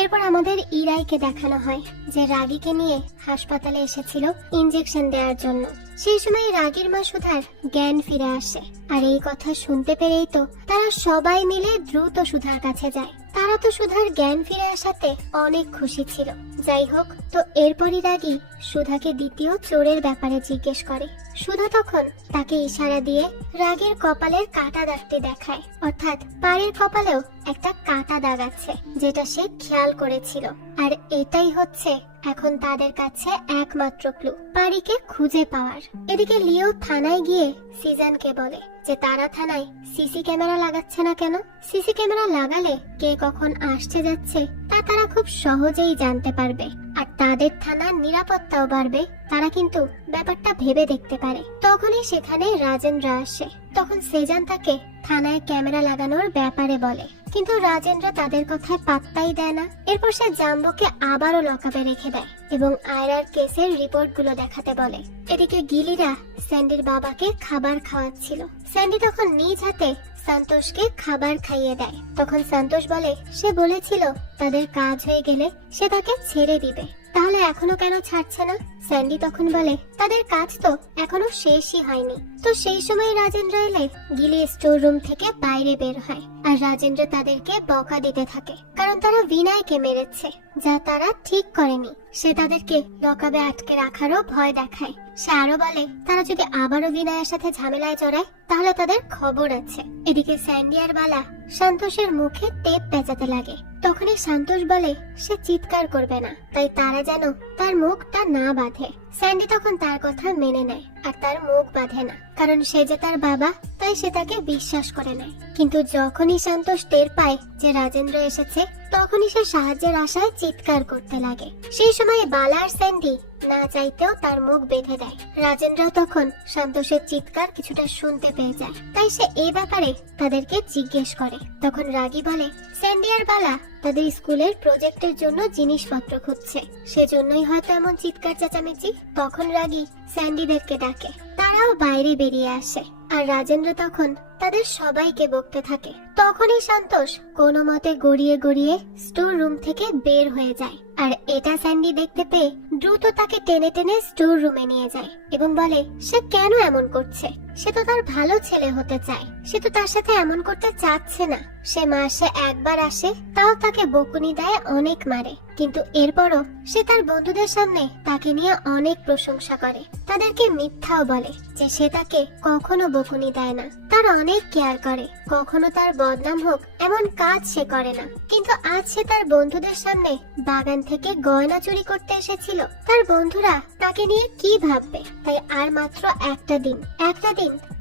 এরপর আমাদের ইরাইকে দেখানো হয় যে রাগীকে নিয়ে হাসপাতালে এসেছিল ইনজেকশন দেওয়ার জন্য। সেই সময় রাগীর মা সুধার জ্ঞান ফিরে আসে আর এই কথা শুনতে পেরেই তো তারা সবাই মিলে দ্রুত সুধার কাছে যায়। তারা তো সুধার জ্ঞান ফিরে আসাতে অনেক খুশি ছিল। যাই হোক, তো এরপরই রাগী সুধাকে দ্বিতীয় চোরের ব্যাপারে জিজ্ঞেস করে। সুধা তখন তাকে ইশারা দিয়ে রাগের কপালের কাটা দাগটি দেখায়, অর্থাৎ পাড়ের কপালেও একটা কাটা দাগ আছে যেটা সে খেয়াল করেছিল। আর এটাই হচ্ছে এখন তাদের কাছে একমাত্র ক্লু পারিকে খুঁজে পাওয়ার। এদিকে লিও থানায় গিয়ে সিজনকে বলে যে তারা থানায় সিসি ক্যামেরা লাগাচ্ছে না কেন। সিসি ক্যামেরা লাগালে কে কখন আসছে যাচ্ছে তা তারা খুব সহজেই জানতে পারবে আর তাদের থানার নিরাপত্তাও বাড়বে। তারা কিন্তু ব্যাপারটা ভেবে দেখতে পারে। তখনই সেখানে রাজেন্দ্র আসে। তখন সেজান তাকে থানায় ক্যামেরা লাগানোর ব্যাপারে বলে, কিন্তু রাজেন্দ্র তাদের কথায় পাত্তাই দেয় না। এরপর সে জাম্বোকে আবারও লকআপে রেখে দেয় এবং আয়রার কেসের রিপোর্টগুলো দেখাতে বলে। এদিকে গিলিরা স্যান্ডির বাবাকে খাবার খাওয়াচ্ছিল। স্যান্ডি তখন নিজ হাতে সন্তোষকে খাবার খাইয়ে দেয়। তখন সন্তোষ বলে সে বলেছিল তাদের কাজ হয়ে গেলে সে তাকে ছেড়ে দিবে, তাহলে এখনো কেন ছাড়ছে না। স্যান্ডি তখন বলে তাদের কাজ তো এখনো শেষই হয়নি। তো সেই সময় রাজেন্দ্র এলে গিলি স্টোর রুম থেকে বাইরে বের হয় আর রাজেন্দ্র তাদেরকে বকা দিতে থাকে, কারণ তারা বিনয়কে মেরেছে যা তারা ঠিক করেনি। সে তাদেরকে লকআপে আটকে রাখারও ভয় দেখায়। সে আরো বলে তারা যদি আবারও বিনয়ের সাথে ঝামেলায় জড়ায় তাহলে তাদের খবর আছে। এদিকে স্যান্ডি আর বালা সন্তোষের মুখে টেপ পেঁচাতে লাগে। তখনই সন্তোষ বলে সে চিৎকার করবে না, তাই তারা যেন তার মুখটা না বাঁধে। বাঁধে। স্যান্ডি তখন তার কথা মেনে নেয় আর তার মুখ বাঁধে না, কারণ সে যে তার বাবা, তাই সে তাকে বিশ্বাস করে নেয়। কিন্তু যখনই সন্তোষ টের পায় যে রাজেন্দ্র এসেছে, তখনই সে সাহায্যের আশায় চিৎকার করতে লাগে। সেই সময় বালা আর স্যান্ডি না চাইতেও তার মুখ বেঁধে দেয়। রাজেন্দ্র তখন সন্তোষের চিৎকার কিছুটা শুনতে পেয়ে যায়, তাই সে এই ব্যাপারে তাদেরকে জিজ্ঞেস করে। তখন রাগী বলে স্যান্ডি আর বালা তাদের স্কুলের প্রজেক্টের জন্য জিনিসপত্র খুঁজছে, সেজন্যই হয়তো এমন চিৎকার চেঁচামেচি। তখন রাগী স্যান্ডিদেরকে ডাকে, তারাও বাইরে বেরিয়ে আসে আর রাজেন্দ্র তখন তাদের সবাইকে বকতে থাকে। তখনই সন্তোষ কোনো মতে গড়িয়ে গড়িয়ে স্টোর রুম থেকে বের হয়ে যায়, আর এটা স্যান্ডি দেখতে পেয়ে দ্রুত তাকে টেনে টেনে স্টোর রুমে নিয়ে যায় এবং বলে সে কেন এমন করছে। সে তো তার ভালো ছেলে হতে চায়, সে তো তার সাথে এমন করতে চাচ্ছে না। সে মাসে একবার আসে, তাও তাকে বকুনি দেয়, অনেক মারে, কিন্তু এরপরও সে তার বন্ধুদের সামনে তাকে নিয়ে অনেক প্রশংসা করে। তাদেরকে মিথ্যাও বলে যে সে তাকে কখনো বকুনি দেয় না, তার অনেক কেয়ার করে, কখনো তার বদনাম হোক এমন কাজ সে করে না। কিন্তু আজ সে তার বন্ধুদের সামনে বাগান থেকে গয়না চুরি করতে এসেছিল। তার বন্ধুরা তাকে নিয়ে কি ভাববে, তাই আর মাত্র একটা দিন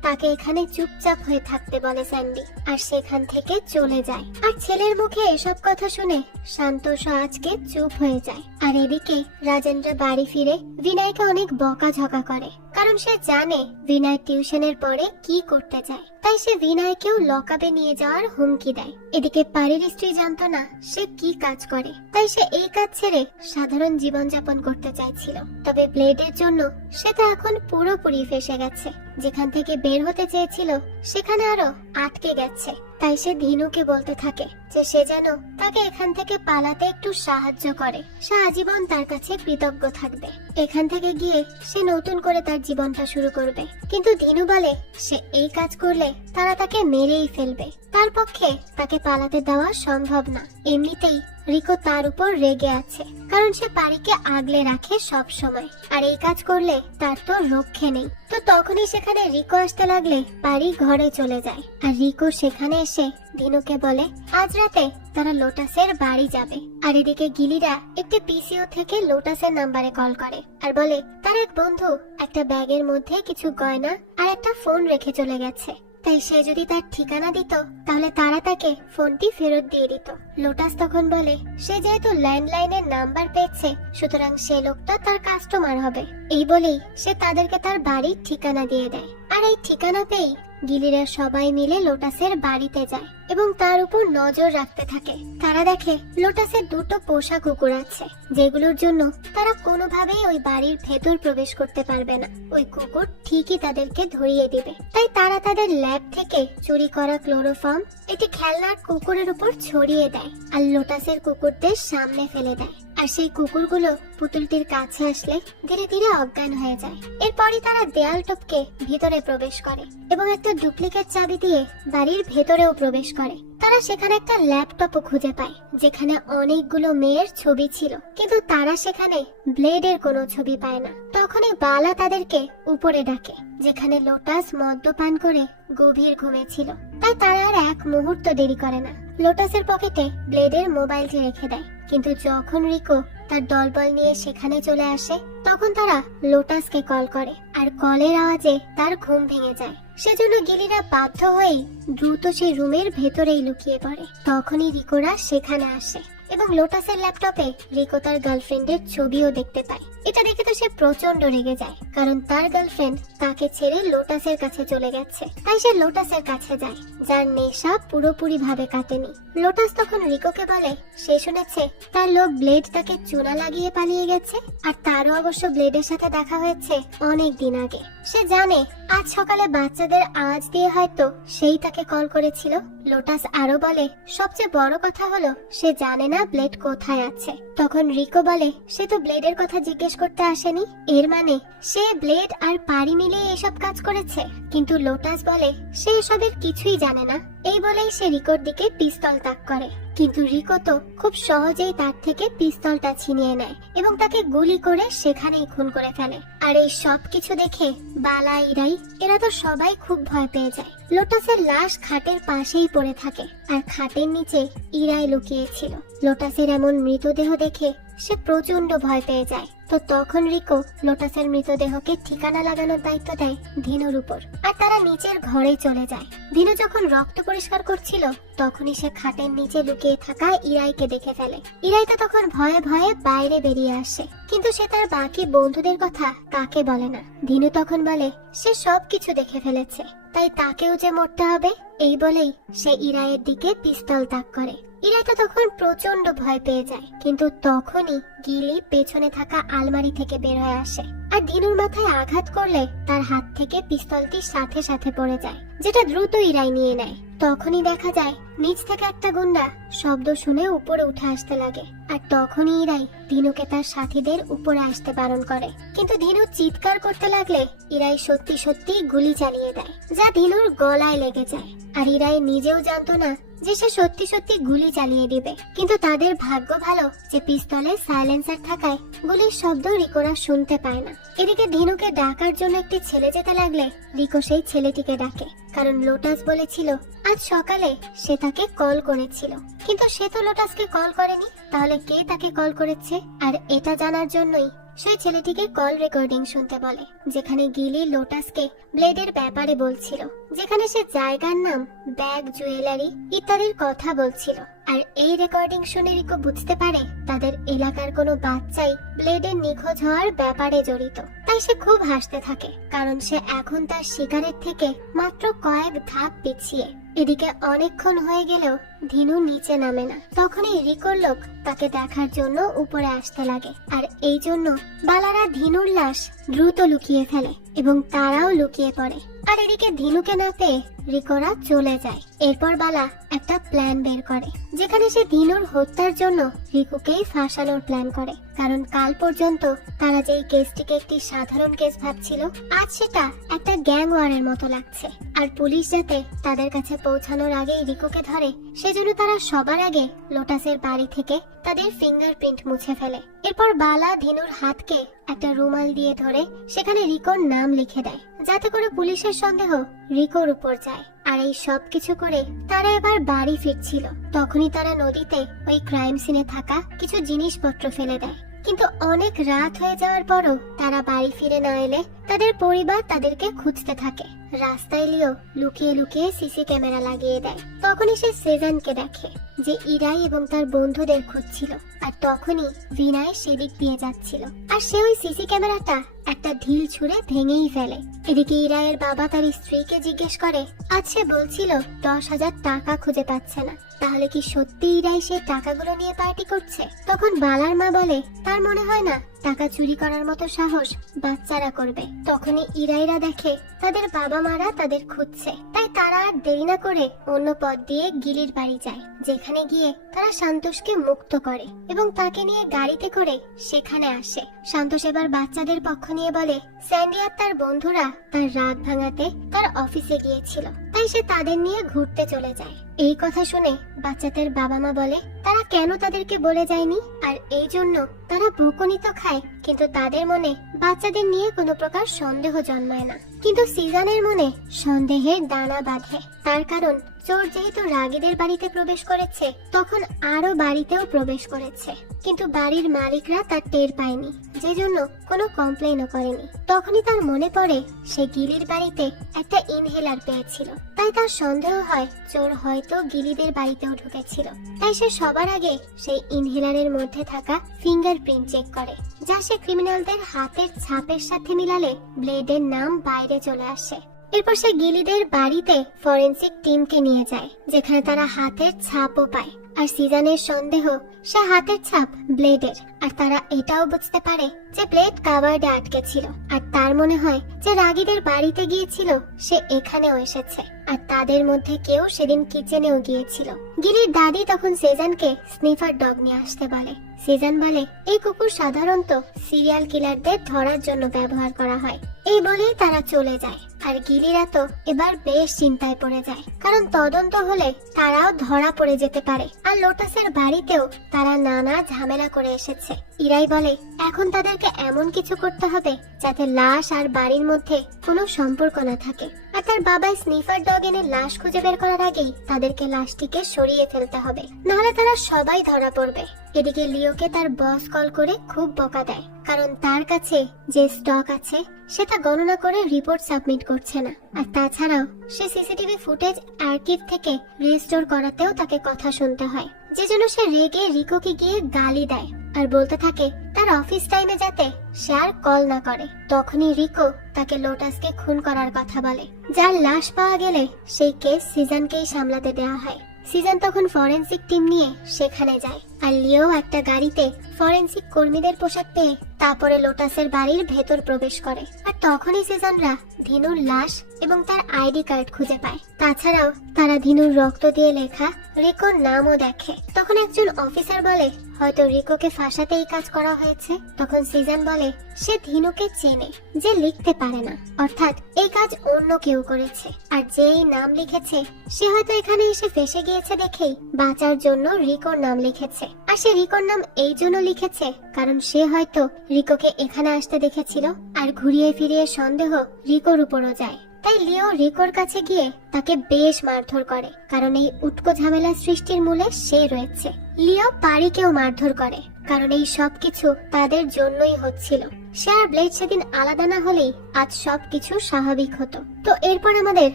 তাকে এখানে চুপচাপ হয়ে থাকতে বলে স্যান্ডি, আর সেখান থেকে চলে যায়। আর ছেলের মুখে এসব কথা শুনে সন্তোষ আজকে চুপ হয়ে যায়। আর এদিকে রাজেন্দ্র বাড়ি ফিরে বিনয়কে অনেক বকাঝকা করে, কারণ সে জানে বিনয় টিউশনের পরে কি করতে যায়, তাই সে বিনয়কেও লকআপে নিয়ে যাওয়ার হুমকি দেয়। এদিকে পারির স্ত্রী জানতো না সে কি কাজ করে, তাই সে এই কাজ ছেড়ে সাধারণ জীবনযাপন করতে চাইছিল। তবে ব্লেডের জন্য সে তো এখন পুরোপুরি ফেঁসে গেছে। যেখান থেকে বের হতে চেয়েছিল সেখানে আরো আটকে গেছে। তাই সে ধীনুকে বলতে থাকে যে সে যেন তাকে এখান থেকে পালাতে একটু সাহায্য করে, সে আজীবন তার কাছে কৃতজ্ঞ থাকবে। এখান থেকে গিয়ে সে নতুন করে তার জীবনটা শুরু করবে। কিন্তু ধীনু বলে সে এই কাজ করলে তারা তাকে মেরেই ফেলবে, তার পক্ষে তাকে পালাতে দেওয়া সম্ভব না। এমনিতেই রিকো তার উপর রেগে আছে, কারণ সে পারিকে আগলে রাখে সব সময়, আর এই কাজ করলে তার তো রক্ষে নেই। তো তখনই সেখানে রিকো আসতে লাগলে পারি ঘরে চলে যায়, আর রিকো সেখানে এসে ধীনুকে বলে আজ রাতে তারা লোটাসের বাড়ি যাবে। আর এদিকে গিলিরা একটি পিসিও থেকে লোটাসের নাম্বারে কল করে আর বলে তার এক বন্ধু একটা ব্যাগের মধ্যে কিছু গয়না আর একটা ফোন রেখে চলে গেছে, তাই সে যদি তার ঠিকানা দিত তাহলে তারা তাকে ফোনটি ফেরত দিয়ে দিত। লোটাস তখন বলে সে যেহেতু ল্যান্ডলাইনের নাম্বার পেয়েছে, সুতরাং সে লোকটা তার কাস্টমার হবে। এই বলেই সে তাদেরকে তার বাড়ির ঠিকানা দিয়ে দেয়। আর এই ঠিকানা পেয়েই গিলিরা সবাই মিলে লোটাসের বাড়িতে যায় এবং তার উপর নজর রাখতে থাকে। তারা দেখে লোটাসের দুটো পোষা কুকুর আছে, যেগুলোর জন্য তারা কোনোভাবেই ওই বাড়ির ভেতর প্রবেশ করতে পারবে না। ওই কুকুর ঠিকই তাদেরকে ধরিয়ে দিবে, তাই তারা তাদের ল্যাব থেকে চুরি করা ক্লোরোফর্ম একটি খেলনার কুকুরের উপর ছড়িয়ে দেয় আর লোটাসের কুকুরদের সামনে ফেলে দেয়। আর সেই কুকুরগুলো পুতুলটির কাছে আসলে ধীরে ধীরে অজ্ঞান হয়ে যায়। এরপরই তারা দেয়াল টপকে ভিতরে প্রবেশ করে এবং একটা ডুপ্লিকেট চাবি দিয়ে বাড়ির ভেতরেও প্রবেশ করে। তারা সেখানে একটা ল্যাপটপও খুঁজে পায়, যেখানে অনেকগুলো মেয়ের ছবি ছিল, কিন্তু তারা সেখানে ব্লেডের কোনো ছবি পায় না। তখনই বালা তাদেরকে উপরে ডাকে, যেখানে লোটাস মদ্যপান করে গভীর ঘুমিয়েছিল। তাই তারা আর এক মুহূর্ত দেরি করে না, লোটাসের পকেটে ব্লেডের মোবাইলটি রেখে দেয়। কিন্তু যখন রিকো তার দলবল নিয়ে সেখানে চলে আসে, তখন তারা লোটাসকে কল করে, আর কলের আওয়াজে তার ঘুম ভেঙে যায়। সেজন্য গিলিরা বাধ্য হয়ে দ্রুত সেই রুমের ভেতরেই লুকিয়ে পড়ে। তখনই রিকোরা সেখানে আসে এবং লোটাসের ল্যাপটপে রিকো তার গার্লফ্রেন্ডের ছবিও দেখতে পায়। এটা দেখে তো সে প্রচন্ড রেগে যায়, কারণ তার গার্লফ্রেন্ড তাকে ছেড়ে লোটাসের কাছে চলে গেছে। তাই সে লোটাসের কাছে যায়, যার নেশা পুরোপুরি ভাবে কাটেনি। লোটাস তখন রিকোকে বলে সে শুনেছে তার লোক ব্লেড তাকে চুনা লাগিয়ে পালিয়ে গেছে, আর তারও অবশ্য ব্লেডের সাথে দেখা হয়েছে অনেক দিন আগে। সে জানে আজ সকালে বাচ্চাদের আওয়াজ দিয়ে হয়তো সেই তাকে কল করেছিল। লোটাস আরো বলে সবচেয়ে বড় কথা হলো সে জানে না ব্লেড কোথায় আছে। তখন রিকো বলে সে তো ব্লেডের কথা জিজ্ঞেস করতে আসেনি, এর মানে সে ব্লেড আর পারি মিলে এসব কাজ করেছে। কিন্তু লোটাস বলে সে এসবের কিছুই জানে না। এই বলেই সে রিকোর দিকে পিস্তল তাক করে, কিন্তু রিকো তো খুব সহজেই তার থেকে পিস্তলটা ছিনিয়ে নেয় এবং তাকে গুলি করে সেখানেই খুন করে ফেলে। আর এই সব কিছু দেখে বালা, ইরাই এরা তো সবাই খুব ভয় পেয়ে যায়। লোটাসের লাশ খাটের পাশেই পড়ে থাকে, আর খাটের নিচে ইরাই লুকিয়েছিল। লোটাসের এমন মৃতদেহ দেখে সে প্রচন্ড ভয় পেয়ে যায়। তো তখন রিকো লোটাসের মৃতদেহকে ঠিকানা লাগানোর দায়িত্ব দেয় ধিনুর উপর, আর তারা নিচের ঘরে চলে যায়। ধিনু যখন রক্ত পরিষ্কার করছিল তখনই সে খাটের নিচে লুকিয়ে থাকা ইরাইকে দেখে ফেলে। ইরাই তো তখন ভয়ে ভয়ে বাইরে বেরিয়ে আসে, কিন্তু সে তার বাকি বন্ধুদের কথা কাকে বলে না। ধিনু তখন বলে সে সবকিছু দেখে ফেলেছে, তাই তাকেও যে মরতে হবে। এই বলেই সে ইরাইয়ের দিকে পিস্তল তাক করে। ইরাই তো তখন প্রচন্ড ভয় পেয়ে যায়, কিন্তু তখনই গিলি পেছনে থাকা আলমারি থেকে বের হয়ে আসে আর ধিনুর মাথায় আঘাত করলে তার হাত থেকে পিস্তলটি সাথে সাথে পড়ে যায়, যেটা দ্রুত ইরাই নিয়ে নেয়। তখনই দেখা যায় নিচ থেকে একটা গুন্ডা শব্দ শুনে উপরে উঠে আসতে লাগে, আর তখনই ইরাই ধিনুকে তার সাথীদের উপরে আসতে বারণ করে। কিন্তু ধিনু চিৎকার করতে লাগলে ইরাই সত্যি সত্যি গুলি চালিয়ে দেয়, যা ধিনুর গলায় লেগে যায়। আর ইরাই নিজেও জানতো না যে সে সত্যি সত্যি গুলি চালিয়ে দিবে, কিন্তু তাদের ভাগ্য ভালো যে পিস্তলে সাইলেন্সার থাকায় গুলির শব্দ রিকোরা শুনতে পায় না। এদিকে ধিনুকে ডাকার জন্য একটি ছেলে যেতে লাগলে রিকো সেই ছেলেটিকে ডাকে, কারণ লোটাস বলেছিল আজ সকালে সে তাকে কল করেছিল, কিন্তু সে তো লোটাসকে কল করেনি, তাহলে কে তাকে কল করেছে? আর এটা জানার জন্যই সেই ছেলেটিকে কল রেকর্ডিং শুনতে বলে, যেখানে গিলি লোটাসকে ব্লেডের ব্যাপারে বলছিল, যেখানে সে জায়গার নাম, ব্যাগ, জুয়েলারি ইত্যাদির কথা বলছিল। আর এই রেকর্ডিং শুনে রিকো বুঝতে পারে তাদের এলাকার কোনো বাচ্চাই ব্লেডের নিখোঁজ হওয়ার ব্যাপারে জড়িত। তাই সে খুব হাসতে থাকে, কারণ সে এখন তার শিকারের থেকে মাত্র কয়েক ধাপ পিছিয়ে। এদিকে অনেকক্ষণ হয়ে গেলেও ধিনু নিচে নামে না। তখনই রিকোর লোক তাকে দেখার জন্য উপরে আসতে লাগে, আর এই জন্য বালারা ধিনুর লাশ দ্রুত লুকিয়ে ফেলে এবং তারাও লুকিয়ে পড়ে। আর এদিকে ধিনুকে না পেয়ে রিকোরা চলে যায়। এরপর বালা একটা প্ল্যান বের করে, যেখানে সে ধিনুর হত্যার জন্য রিকুকেই ফাঁসানোর প্ল্যান করে, কারণ কাল পর্যন্ত তারা যেই কেসটিকে একটি সাধারণ কেস ভাবছিল, আজ সেটা একটা গ্যাং ওয়ারের মতো লাগছে। আর পুলিশ যাতে তাদের কাছে পৌঁছানোর আগেই রিকুকে ধরে, সেজন্য তারা সবার আগে লোটাসের বাড়ি থেকে তাদের ফিঙ্গারপ্রিন্ট মুছে ফেলে। এরপর বালা ধিনুর হাতকে একটা রুমাল দিয়ে ধরে সেখানে রিকোর নাম লিখে দেয়, যাতে করে পুলিশের সন্দেহ রিকোর উপর যায়। আর এই সব কিছু করে তারা এবার বাড়ি ফিরছিল, তখনই তারা নদীতে ওই ক্রাইম সিনে থাকা কিছু জিনিসপত্র ফেলে দেয়। কিন্তু অনেক রাত হয়ে যাওয়ার পরও তারা বাড়ি ফিরে না এলে তাদের পরিবার তাদেরকে খুঁজতে থাকে। রাস্তায় লিও লুকিয়ে লুকিয়ে সিসি ক্যামেরা লাগিয়ে দেয়। তখনই সে সেজানকে দেখে যে ইরাই এবং তার বন্ধুদের খুঁজছিল, আর তখনই ভিনায় সেদিক দিয়ে যাচ্ছিল, আর সে ওই সিসি ক্যামেরাটা একটা ঢিল ছুঁড়ে ভেঙেই ফেলে। এদিকে ইরাইয়ের বাবা তার স্ত্রীকে জিজ্ঞেস করে, আজ সে বলছিল 10,000 টাকা খুঁজে পাচ্ছে না, তাহলে কি সত্যি ইরাই সেই টাকাগুলো নিয়ে পার্টি করছে? তখন বালার মা বলে তার মনে হয় না টাকা চুরি করার মতো সাহস বাচ্চারা করবে। তখনই ইরাইরা দেখে তাদের বাবা মারা তাদের খুঁজছে, তাই তারা আর দেরি না করে অন্য পথ দিয়ে গিলির বাড়ি যায়, যেখানে গিয়ে তারা সন্তোষকে মুক্ত করে এবং তাকে নিয়ে গাড়িতে করে সেখানে আসে। সন্তোষ এবার বাচ্চাদের পক্ষ নিয়ে বলে স্যান্ডি আর তার বন্ধুরা তার রাগ ভাঙাতে তার অফিসে গিয়েছিল, তাই সে তাদের নিয়ে ঘুরতে চলে যায়। এই কথা শুনে বাচ্চাদের বাবা মা বলে তারা কেন তাদেরকে বলে যায়নি, আর এই জন্য তারা বকুনি তো খায়, কিন্তু তাদের মনে বাচ্চাদের নিয়ে কোনো প্রকার সন্দেহ জন্মায় না। কিন্তু সিজানের মনে সন্দেহের দানা বাঁধে, তার কারণ চোর যেহেতু রাগীদের বাড়িতে প্রবেশ করেছে, তখন আরো বাড়িতেও প্রবেশ করেছে, কিন্তু বাড়ির মালিকরা তার টের পায়নি, যে জন্য কোনো কমপ্লেনও করেনি। তখনই তার মনে পড়ে সে গিলির বাড়িতে একটা ইনহেলার পেয়েছিল, তাই তার সন্দেহ হয় চোর হয়তো গিলিদের বাড়িতেও ঢুকেছিল। তাই সে সবার আগে সেই ইনহেলারের মধ্যে থাকা ফিঙ্গারপ্রিন্ট চেক করে, যা সে ক্রিমিনালদের হাতের ছাপের সাথে মিলালে ব্লেডের নাম বাইরে চলে আসে। এরপর সে গিলিদের বাড়িতে ফরেন্সিক টিমকে নিয়ে যায়, যেখানে তারা হাতের ছাপও পায়। আর সিজানের সন্দেহ সে হাতের ছাপ ব্লেডের, আর তারা এটাও বুঝতে পারে যে ব্লেড কাভার্ডে আটকে ছিল, আর তার মনে হয় যে রাগীদের বাড়িতে গিয়েছিল সে এখানেও এসেছে, আর তাদের মধ্যে কেউ সেদিন কিচেনেও গিয়েছিল। গিলির দাদি তখন সেজানকে স্নিফার ডগ নিয়ে আসতে বলে। সেজান বলে এই কুকুর সাধারণত সিরিয়াল কিলারদের ধরার জন্য ব্যবহার করা হয়। এই বলেই তারা চলে যায়, আর গিলিরা তো এবার বেশ চিন্তায় পড়ে যায়, কারণ তদন্ত হলে তারাও ধরা পড়ে যেতে পারে, আর লোটাসের বাড়িতেও তারা নানা ঝামেলা করে এসেছে। ইরাই বলে এখন তাদেরকে এমন কিছু করতে হবে যাতে লাশ আর বাড়ির মধ্যে কোনো সম্পর্ক না থাকে। আর তার বাবা স্নিফার ডগ এনে লাশ খুঁজে বের করার আগেই তাদেরকে লাশটিকে সরিয়ে ফেলতে হবে, নাহলে তারা সবাই ধরা পড়বে। এদিকে লিওকে তার বস কল করে খুব বকা দেয়, কারণ তার কাছে যে স্টক আছে সেটা গণনা করে রিপোর্ট সাবমিট করছে না। আর তাছাড়াও সে সিসিটিভি ফুটেজ আর্কিভ থেকে রিস্টোর করাতেও তাকে কথা শুনতে হয়, যেজন্য সে রেগে রিকোকে গিয়ে গালি দেয় আর বলতে থাকে তার অফিস টাইমে যাতে সে আর কল না করে। তখনই রিকো তাকে লোটাসকে খুন করার কথা বলে, যার লাশ পাওয়া গেলে সেই কেস সিজনকেই সামলাতে দেওয়া হয়। সিজন তখন ফরেনসিক টিম নিয়ে সেখানে যায়, আর লিও একটা গাড়িতে ফরেনসিক কর্মীদের পোশাক পেয়ে তারপরে লোটাসের বাড়ির ভেতর প্রবেশ করে। আর তখনই সিজনরা ধিনুর লাশ এবং তার আইডি কার্ড খুঁজে পায়। তাছাড়াও তারা ধিনুর রক্ত দিয়ে লেখা রিকোর নামও দেখে। তখন একজন অফিসার বলে হয়তো রিকোকে ফাঁসাতে এই কাজ করা হয়েছে। তখন সিজন বলে সে ধিনুকে চেনে, যে লিখতে পারে না, অর্থাৎ এই কাজ অন্য কেউ করেছে। আর যে এই নাম লিখেছে সে হয়তো এখানে এসে ফেসে গিয়েছে দেখেই বাঁচার জন্য রিকোর নাম লিখেছে। আর সে রিকোর নাম এই জন্য লিখেছে কারণ সে হয়তো রিকোকে এখানে আসতে দেখেছিল, আর ঘুরিয়ে ফিরিয়ে সন্দেহ রিকোর উপরও যায়। তাই লিও রিকোর কাছে গিয়ে তাকে বেশ মারধর করে, কারণ এই উটকো ঝামেলা সৃষ্টির মূলে সে রয়েছে। লিও পারিকেও মারধর করে, কারণ এই সবকিছু তাদের জন্যই হচ্ছিল। সে আর ব্লেড সেদিন আলাদা না হলেই আজ সবকিছু স্বাভাবিক হতো। তো এরপর আমাদের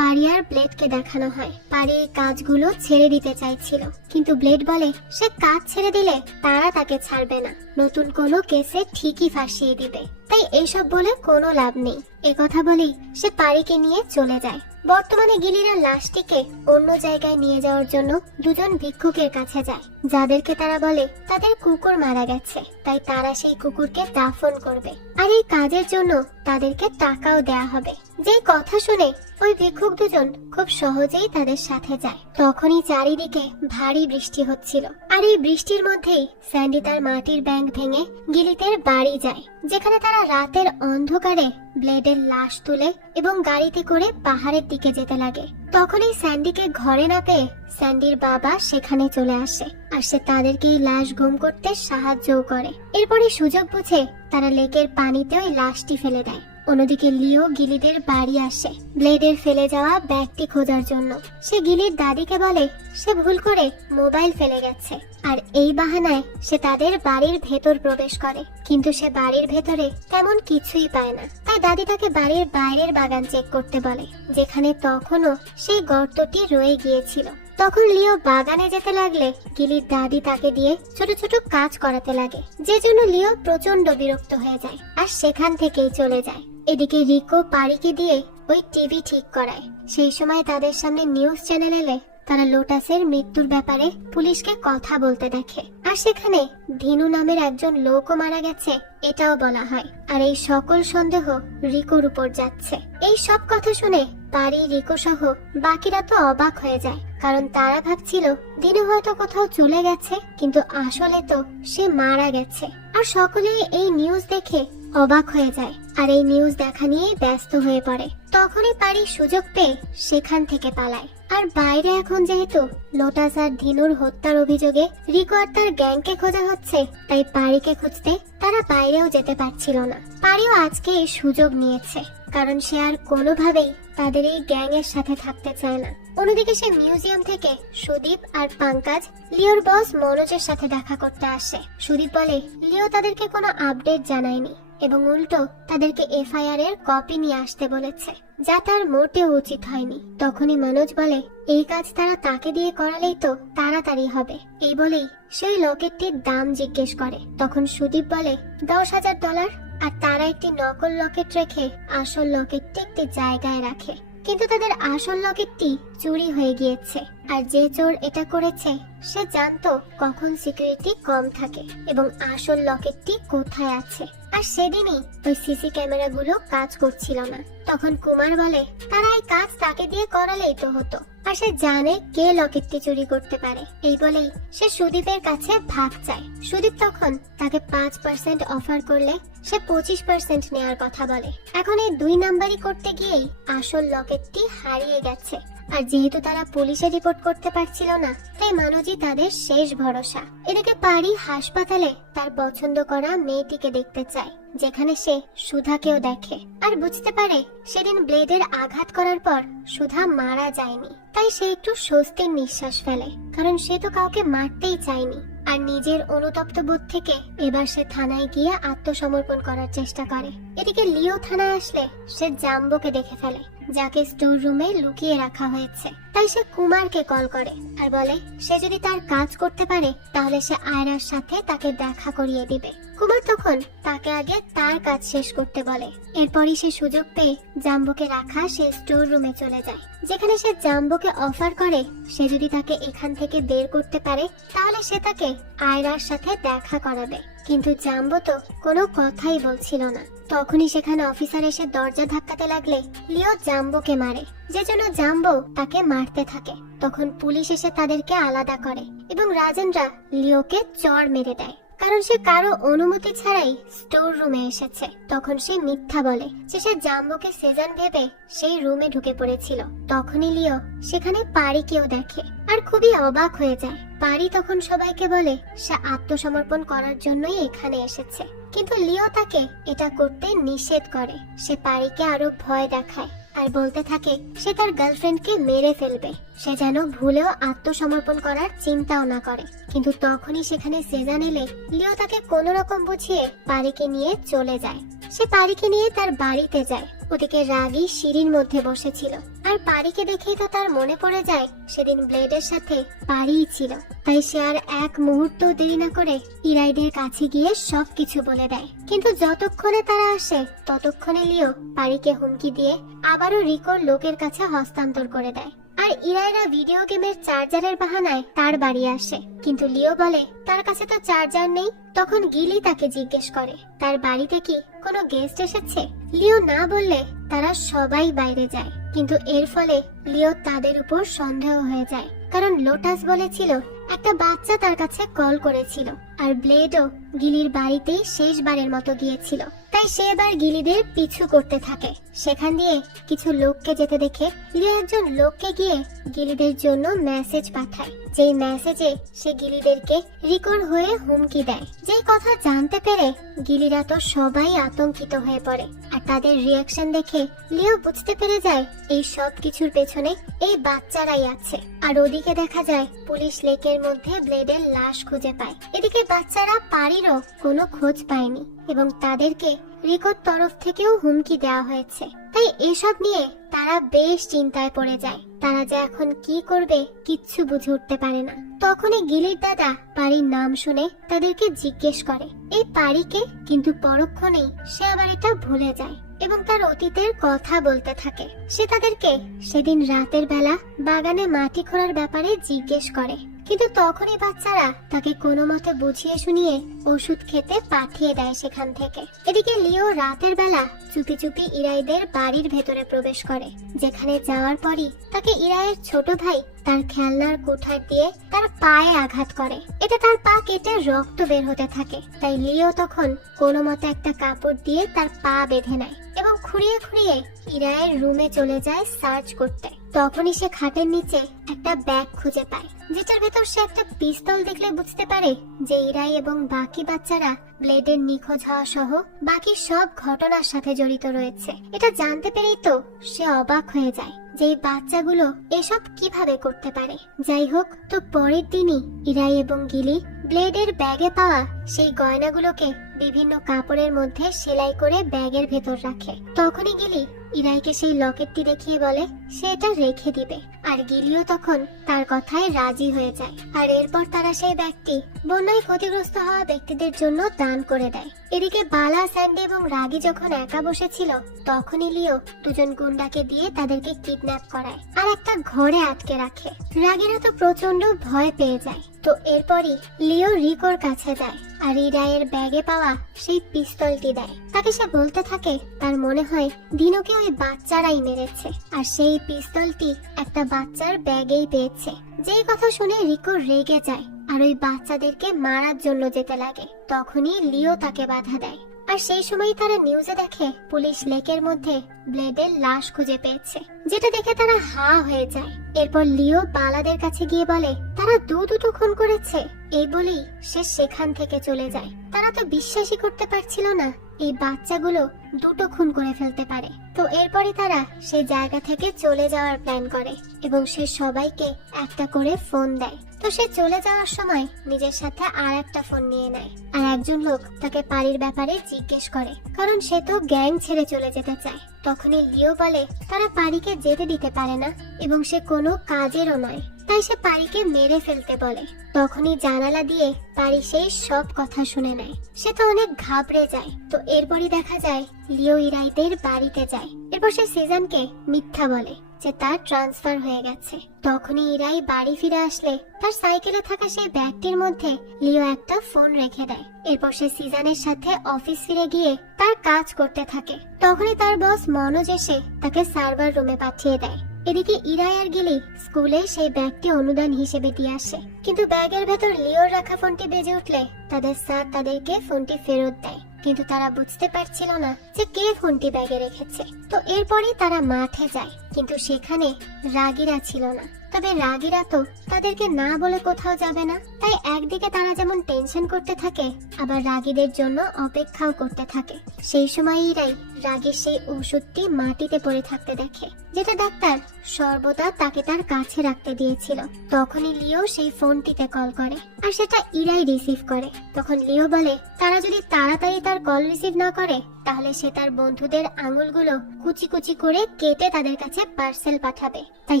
পারি আর ব্লেডকে দেখানো হয়। পারি এই কাজগুলো ছেড়ে দিতে চাইছিল, কিন্তু ব্লেড বলে সে কাজ ছেড়ে দিলে তারা তাকে ছাড়বে না, নতুন কোনো কেসে ঠিকই ফাঁসিয়ে দিবে। তাই এইসব বলে কোনো লাভ নেই। একথা বলেই সে পারিকে নিয়ে চলে যায়। বর্তমানে গিলিরা লাশটিকে অন্য জায়গায় নিয়ে যাওয়ার জন্য দুজন ভিক্ষুকের কাছে যায়, যাদেরকে তারা বলে তাদের কুকুর মারা গেছে, তাই তারা সেই কুকুরকে দাফন করবে। আর এই কাজের জন্য তাদেরকে টাকাও দেয়া হবে। যেই কথা শুনে ওই ভিক্ষুক দুজন খুব সহজেই তাদের সাথে যায়। তখনই চারিদিকে ভারী বৃষ্টি হচ্ছিল, আর এই বৃষ্টির মধ্যেই স্যান্ডি তার মাটির ব্যাংক ভেঙে গিলিতের বাড়ি যায়, যেখানে তারা রাতের অন্ধকারে ব্লেডের লাশ তুলে এবং গাড়িতে করে পাহাড়ের দিকে যেতে লাগে। তখনই স্যান্ডিকে ঘরে না পেয়ে স্যান্ডির বাবা সেখানে চলে আসে, আর সে তাদেরকে এই লাশ গুম করতে সাহায্যও করে। এরপরে সুযোগ বুঝে তারা লেকের পানিতে ওই লাশটি ফেলে দেয়। অন্যদিকে লিও গিলিদের বাড়ি আসে ব্লেডের ফেলে যাওয়া ব্যাগটি খোঁজার জন্য। সে গিলির দাদিকে বলে সে ভুল করে মোবাইল ফেলে গেছে, আর এই বাহানায় সে তাদের বাড়ির ভেতর প্রবেশ করে, কিন্তু সে বাড়ির ভেতরে তেমন কিছুই পায় না। তাই দাদি তাকে বাড়ির বাইরের বাগান চেক করতে বলে, যেখানে তখনও সেই গর্তটি রয়ে গিয়েছিল। তখন লিও বাগানে যেতে লাগলে গিলির দাদি তাকে দিয়ে ছোট ছোট কাজ করাতে লাগে, যে জন্য লিও প্রচন্ড বিরক্ত হয়ে যায় আর সেখান থেকেই চলে যায়। এদিকে রিকো পারিকে দিয়ে ওই টিভি ঠিক করায়। সেই সময় তাদের সামনে নিউজ চ্যানেল এলে তারা লোটাসের মৃত্যুর ব্যাপারে পুলিশকে কথা বলতে দেখে, আর সেখানে ধিনু নামের একজন লোকও মারা গেছে এটাও বলা হয়। আর এই সকল সন্দেহ রিকোর উপর যাচ্ছে। এই সব কথা শুনে পারি, রিকো সহ বাকিরা তো অবাক হয়ে যায়, কারণ তারা ভাবছিল দিনু হয়তো কোথাও চলে গেছে, কিন্তু আসলে তো সে মারা গেছে। আর সকলেই এই নিউজ দেখে অবাক হয়ে যায়, আর এই নিউজ দেখা নিয়ে ব্যস্ত হয়ে পড়ে। তখনই পারি সুযোগ পেয়ে সেখান থেকে পালায়। আর বাইরে এখন যেহেতু লোটাস আর ধিনুর হত্যার অভিযোগে রিকো আর তার গ্যাংকে খোঁজা হচ্ছে, তাই পারিকে খুঁজতে তারা বাইরেও যেতে পারছিল না। পারিও আজকে এই সুযোগ নিয়েছে, কারণ সে আর কোনোভাবেই তাদের এই গ্যাং এর সাথে থাকতে চায় না। অন্যদিকে সে মিউজিয়াম থেকে সুদীপ আর পাঙ্কাজ লিওর বস মনোজের সাথে দেখা করতে আসে। সুদীপ বলে লিও তাদেরকে কোনো আপডেট জানায়নি এবং উল্টো তাদেরকে এফআইআর এর কপি নিয়ে আসতে বলেছে, যা তার মোটেও উচিত হয়নি। তখনই মনোজ বলে এই কাজ তারা তাকে দিয়ে করালেই তো তাড়াতাড়ি হবে। এই বলেই সেই লকেটটির দাম জিজ্ঞেস করে। তখন সুদীপ বলে $10,000, আর তারা একটি নকল লকেট রেখে আসল লকেটটি একটি জায়গায় রাখে। কিন্তু তাদের আসল লকেটটি চুরি হয়ে গিয়েছে, আর যে চোর এটা করেছে সে জানতো কখন সিকিউরিটি কম থাকে এবং আসল লকেটটি কোথায় আছে। আর সেদিনই ওই সিসি ক্যামেরাগুলো কাজ করছিল না। তখন কুমার বলে তারা এই কাজ তাকে দিয়ে করালেই তো হতো, আর সে জানে কে লকেটটি চুরি করতে পারে। এই বলেই সে সুদীপের কাছে ভাগ চায়। সুদীপ তখন তাকে 5% অফার করলে সে 25% নেওয়ার কথা বলে। এখন এই 2 নাম্বারই করতে গিয়েই আসল লকেটটি হারিয়ে গেছে, আর যেহেতু তারা পুলিশে রিপোর্ট করতে পারছিল না, তাই মনোজই তাদের শেষ ভরসা। এদিকে পারি হাসপাতালে তার পছন্দ করা মেয়েটিকে দেখতে চায়, যেখানে সে সুধাকেও দেখে আর বুঝতে পারে সেদিন ব্লেডের আঘাত করার পর সুধা মারা যায়নি। তাই সে একটু স্বস্তির নিঃশ্বাস ফেলে, কারণ সে তো কাউকে মারতেই চায়নি। আর নিজের অনুতপ্ত বোধ থেকে এবার সে থানায় গিয়ে আত্মসমর্পণ করার চেষ্টা করে। এদিকে লিও থানায় আসলে সে জাম্বোকে দেখে ফেলে, যাকে স্টোর রুমে লুকিয়ে রাখা হয়েছে। তাই সে কুমারকে কল করে আর বলে সে যদি তার কাজ করতে পারে তাহলে সে আয়রার সাথে তাকে দেখা করিয়ে দিবে। কুমার তখন তাকে আগে তার কাজ শেষ করতে বলে। এরপরই সে সুযোগ পেয়ে জাম্বোকে রাখা সে স্টোর রুমে চলে যায়, যেখানে সে জাম্বোকে অফার করে সে যদি তাকে এখান থেকে বের করতে পারে তাহলে সে তাকে আয়রার সাথে দেখা করাবে। কিন্তু জাম্বো তো কোনো কথাই বলছিল না। তখনই সেখানে অফিসার এসে দরজা ধাক্কাতে লাগলে লিও জাম্বোকে মারে, যে জন্য জাম্বো তাকে মারতে থাকে। তখন পুলিশ এসে তাদেরকে আলাদা করে এবং রাজেন্দ্রা লিওকে চড় মেরে দেয়, কারণ সে কারো অনুমতি ছাড়াই স্টোর রুমে এসেছে। তখন সে মিথ্যা বলে যে সে জাম্বোকে সেজান ভেবে সেই রুমে ঢুকে পড়েছিল। তখনই লিও সেখানে পারিকেও দেখে আর খুবই অবাক হয়ে যায়। পারি তখন সবাইকে বলে সে আত্মসমর্পণ করার জন্যই এখানে এসেছে, কিন্তু লিও তাকে এটা করতে নিষেধ করে। সে পারিকে আরো ভয় দেখায় আর বলতে থাকে সে তার গার্লফ্রেন্ডকে মেরে ফেলবে, সে যেন ভুলেও আত্মসমর্পণ করার চিন্তাও না করে। কিন্তু তখনই সেখানে সেজান এলে লিও তাকে কোনো রকম বুঝিয়ে পারিকে নিয়ে চলে যায়। সে পারিকে নিয়ে তার বাড়িতে যায়। ওদিকে রাগী সিঁড়ির মধ্যে বসেছিল আর পারিকে দেখেই তো তার মনে পড়ে যায় সেদিন ব্লেডের সাথে পারিই ছিল। তাই সে আর এক মুহূর্ত দেরি না করে ইরাইদের কাছে গিয়ে সবকিছু বলে দেয়। কিন্তু যতক্ষণে তারা আসে ততক্ষণে লিও পারিকে হুমকি দিয়ে আবারও রিকোর লোকের কাছে হস্তান্তর করে দেয়। আর ইরাইরা ভিডিও গেমের চার্জারের বাহানায় তার বাড়ি আসে, কিন্তু লিও বলে তার কাছে তো চার্জার নেই। তখন গিলি তাকে জিজ্ঞেস করে তার বাড়িতে কি কোনো গেস্ট এসেছে। লিও না বললে তারা সবাই বাইরে যায়, কিন্তু এর ফলে লিও তাদের উপর সন্দেহ হয়ে যায়, কারণ লোটাস বলেছিল একটা বাচ্চা তার কাছে কল করেছিল আর ব্লেডও গিলির বাড়িতেই শেষবারের মতো গিয়েছিল। তাই সে এবার গিলিদের পিছু করতে থাকে। সেখান দিয়ে কিছু লোককে যেতে দেখে লিও একজন লোককে গিয়ে গিলিদের জন্য মেসেজ পাঠায়, যেই মেসেজে সে গিলিদেরকে রিকোর হয়ে হুমকি দেয়। যেই কথা জানতে পেরে গিলিরা তো সবাই আতঙ্কিত হয়ে পড়ে আর তাদের রিয়াকশন দেখে লিও বুঝতে পেরে যায় এই সব কিছুর পেছনে এই বাচ্চারাই আছে। আর ওদিকে দেখা যায় পুলিশ লেকের মধ্যে ব্লেডের লাশ খুঁজে পায়। এদিকে বাচ্চারা পারিরও কোনো খোঁজ পায়নি এবং তাদেরকে রিকোর তরফ থেকেও হুমকি দেওয়া হয়েছে। তাই এসব নিয়ে তারা বেশ চিন্তায় পড়ে যায়। তারা যে এখন কি করবে কিচ্ছু বুঝে উঠতে পারে না। তখনই গিলির দাদা পারির নাম শুনে তাদেরকে জিজ্ঞেস করে এই পারিকে, কিন্তু পরক্ষণেই সে আবার এটা ভুলে যায় এবং তার অতীতের কথা বলতে থাকে। সে তাদেরকে সেদিন রাতের বেলা বাগানে মাটি খোঁড়ার ব্যাপারে জিজ্ঞেস করে, কিন্তু তখনই বাচ্চারা তাকে কোনো মতে বুঝিয়ে শুনিয়ে ওষুধ খেতে পাঠিয়ে দেয় সেখান থেকে। এদিকে লিও রাতের বেলা চুপি চুপি ইরাইদের বাড়ির ভেতরে প্রবেশ করে, যেখানে যাওয়ার পরই তাকে ইরাইয়ের ছোট ভাই তার খেলনার কুঠার দিয়ে তার পায়ে আঘাত করে। এটা তার পা কেটে রক্ত বের হতে থাকে। তাই লিও তখন কোনো মতে একটা কাপড় দিয়ে তার পা বেঁধে নেয় এবং খুঁড়িয়ে খুঁড়িয়ে ইরাইয়ের রুমে চলে যায় সার্চ করতে। তখনই সে খাটের নিচে একটা ব্যাগ খুঁজে পায়, যেটার ভেতর সে একটা পিস্তল দেখলে বুঝতে পারে যে ইরাই এবং বাকি বাচ্চারা ব্লেডের নিখোঁজ হওয়া সহ বাকি সব ঘটনার সাথে জড়িত রয়েছে। এটা জানতে পেরেই তো সে অবাক হয়ে যায় যে এই বাচ্চাগুলো এসব কিভাবে করতে পারে। যাই হোক, তো পরের দিনই ইরাই এবং গিলি ব্লেডের ব্যাগে পাওয়া সেই গয়নাগুলোকে বিভিন্ন কাপড়ের মধ্যে সেলাই করে ব্যাগের ভেতর রাখে। তখনই গিলি ইরাইকে সেই লকেটটি দেখিয়ে বলে সে এটা রেখে দিবে, আর গিলিও তখন তার কথায় রাজি হয়ে যায়। আর এরপর তারা সেই ব্যাগটি বন্যায় ক্ষতিগ্রস্ত হওয়া ব্যক্তিদের জন্য দান করে দেয়। এদিকে বালা, স্যান্ডি এবং রাগি যখন একা বসেছিল তখনই লিও দুজন গুন্ডাকে দিয়ে তাদেরকে কিডন্যাপ করায় আর একটা ঘরে আটকে রাখে। রাগিরা তো প্রচন্ড ভয় পেয়ে যায়। তো এরপরই লিও রিকোর কাছে যায় আর ইরাইয়ের ব্যাগে পাওয়া সেই পিস্তলটি দেয় তাকে। সে বলতে থাকে তার মনে হয় দিনুকে ওই বাচ্চারাই মেরেছে আর সেই পিস্তলটি একটা বাচ্চার ব্যাগেই পেয়েছে। যেই কথা শুনে রিকো রেগে যায় আর ওই বাচ্চাদেরকে মারার জন্য যেতে লাগে। তখনই লিও তাকে বাধা দেয় আর সেই সময় তারা নিউজে দেখে পুলিশ লেকের মধ্যে ব্লেডের লাশ খুঁজে পেয়েছে, যেটা দেখে তারা হা হয়ে যায়। এরপর লিও বালাদের কাছে গিয়ে বলে তারা দুটো খুন করেছে। এই বলেই সে সেখান থেকে চলে যায়। তারা তো বিশ্বাসই করতে পারছিল না এই বাচ্চাগুলো দুটো খুন করে ফেলতে পারে। তো এরপরই তারা সেই জায়গা থেকে চলে যাওয়ার প্ল্যান করে এবং সে সবাইকে একটা করে ফোন দেয়। তো সে চলে যাওয়ার সময় নিজের সাথে আর একটা ফোন নিয়ে নেয়। আর একজন লোক তাকে পারির ব্যাপারে জিজ্ঞেস করে, কারণ সে তো গ্যাং ছেড়ে চলে যেতে চায়। তখনই লিও বলে তারা পারিকে যেতে দিতে পারে না এবং সে কোনো কাজেরও নয়, তাই সে পারিকে মেরে ফেলতে বলে। তখনই জানালা দিয়ে পারি সেই সব কথা শুনে নেয়। সে তো অনেক ঘাবড়ে যায়। তো এরপরই দেখা যায় লিও ইরাইদের বাড়িতে যায়। এরপর সে সিজনকে মিথ্যা বলে যে তার ট্রান্সফার হয়ে গেছে। তখনই ইরাই বাড়ি ফিরে আসলে তার সাইকেলে থাকা সেই ব্যাগটির মধ্যে লিও একটা ফোন রেখে দেয়। এরপর সে সিজনের সাথে অফিস ফিরে গিয়ে তার কাজ করতে থাকে। তখনই তার বস মনোজ এসে তাকে সার্ভার রুমে পাঠিয়ে দেয়। এদিকে ইরাই আর গিলি স্কুলে সেই ব্যাগটি অনুদান হিসেবে দিয়ে আসে, কিন্তু ব্যাগের ভেতর লিওর রাখা ফোনটি বেজে উঠলে তাদের স্যার তাদেরকে ফোনটি ফেরত দেয়। কিন্তু তারা বুঝতে পারছিল না যে কে ফোনটি ব্যাগে রেখেছে। তো এরপরই তারা মাঠে যায়, কিন্তু সেখানে রাগীরা ছিল না। তবে রাগীরা তো তাদেরকে না বলে কোথাও যাবে না, তাই একদিকে তারা যেমন টেনশন করতে থাকে, আবার রাগীদের জন্য অপেক্ষাও করতে থাকে। সেই সময় ইরাই রাগীর সেই ওষুধটি মাটিতে পড়ে থাকতে দেখে, যেটা ডাক্তার সর্বদা তাকে তার কাছে রাখতে দিয়েছিল। তখনই লিও সেই ফোনটিতে কল করে আর সেটা ইরাই রিসিভ করে। তখন লিও বলে তারা যদি তাড়াতাড়ি তার কল রিসিভ না করে তাহলে সে তার বন্ধুদের আঙুলগুলো কুচি কুচি করে কেটে তাদের কাছে পার্সেল পাঠাবে। তাই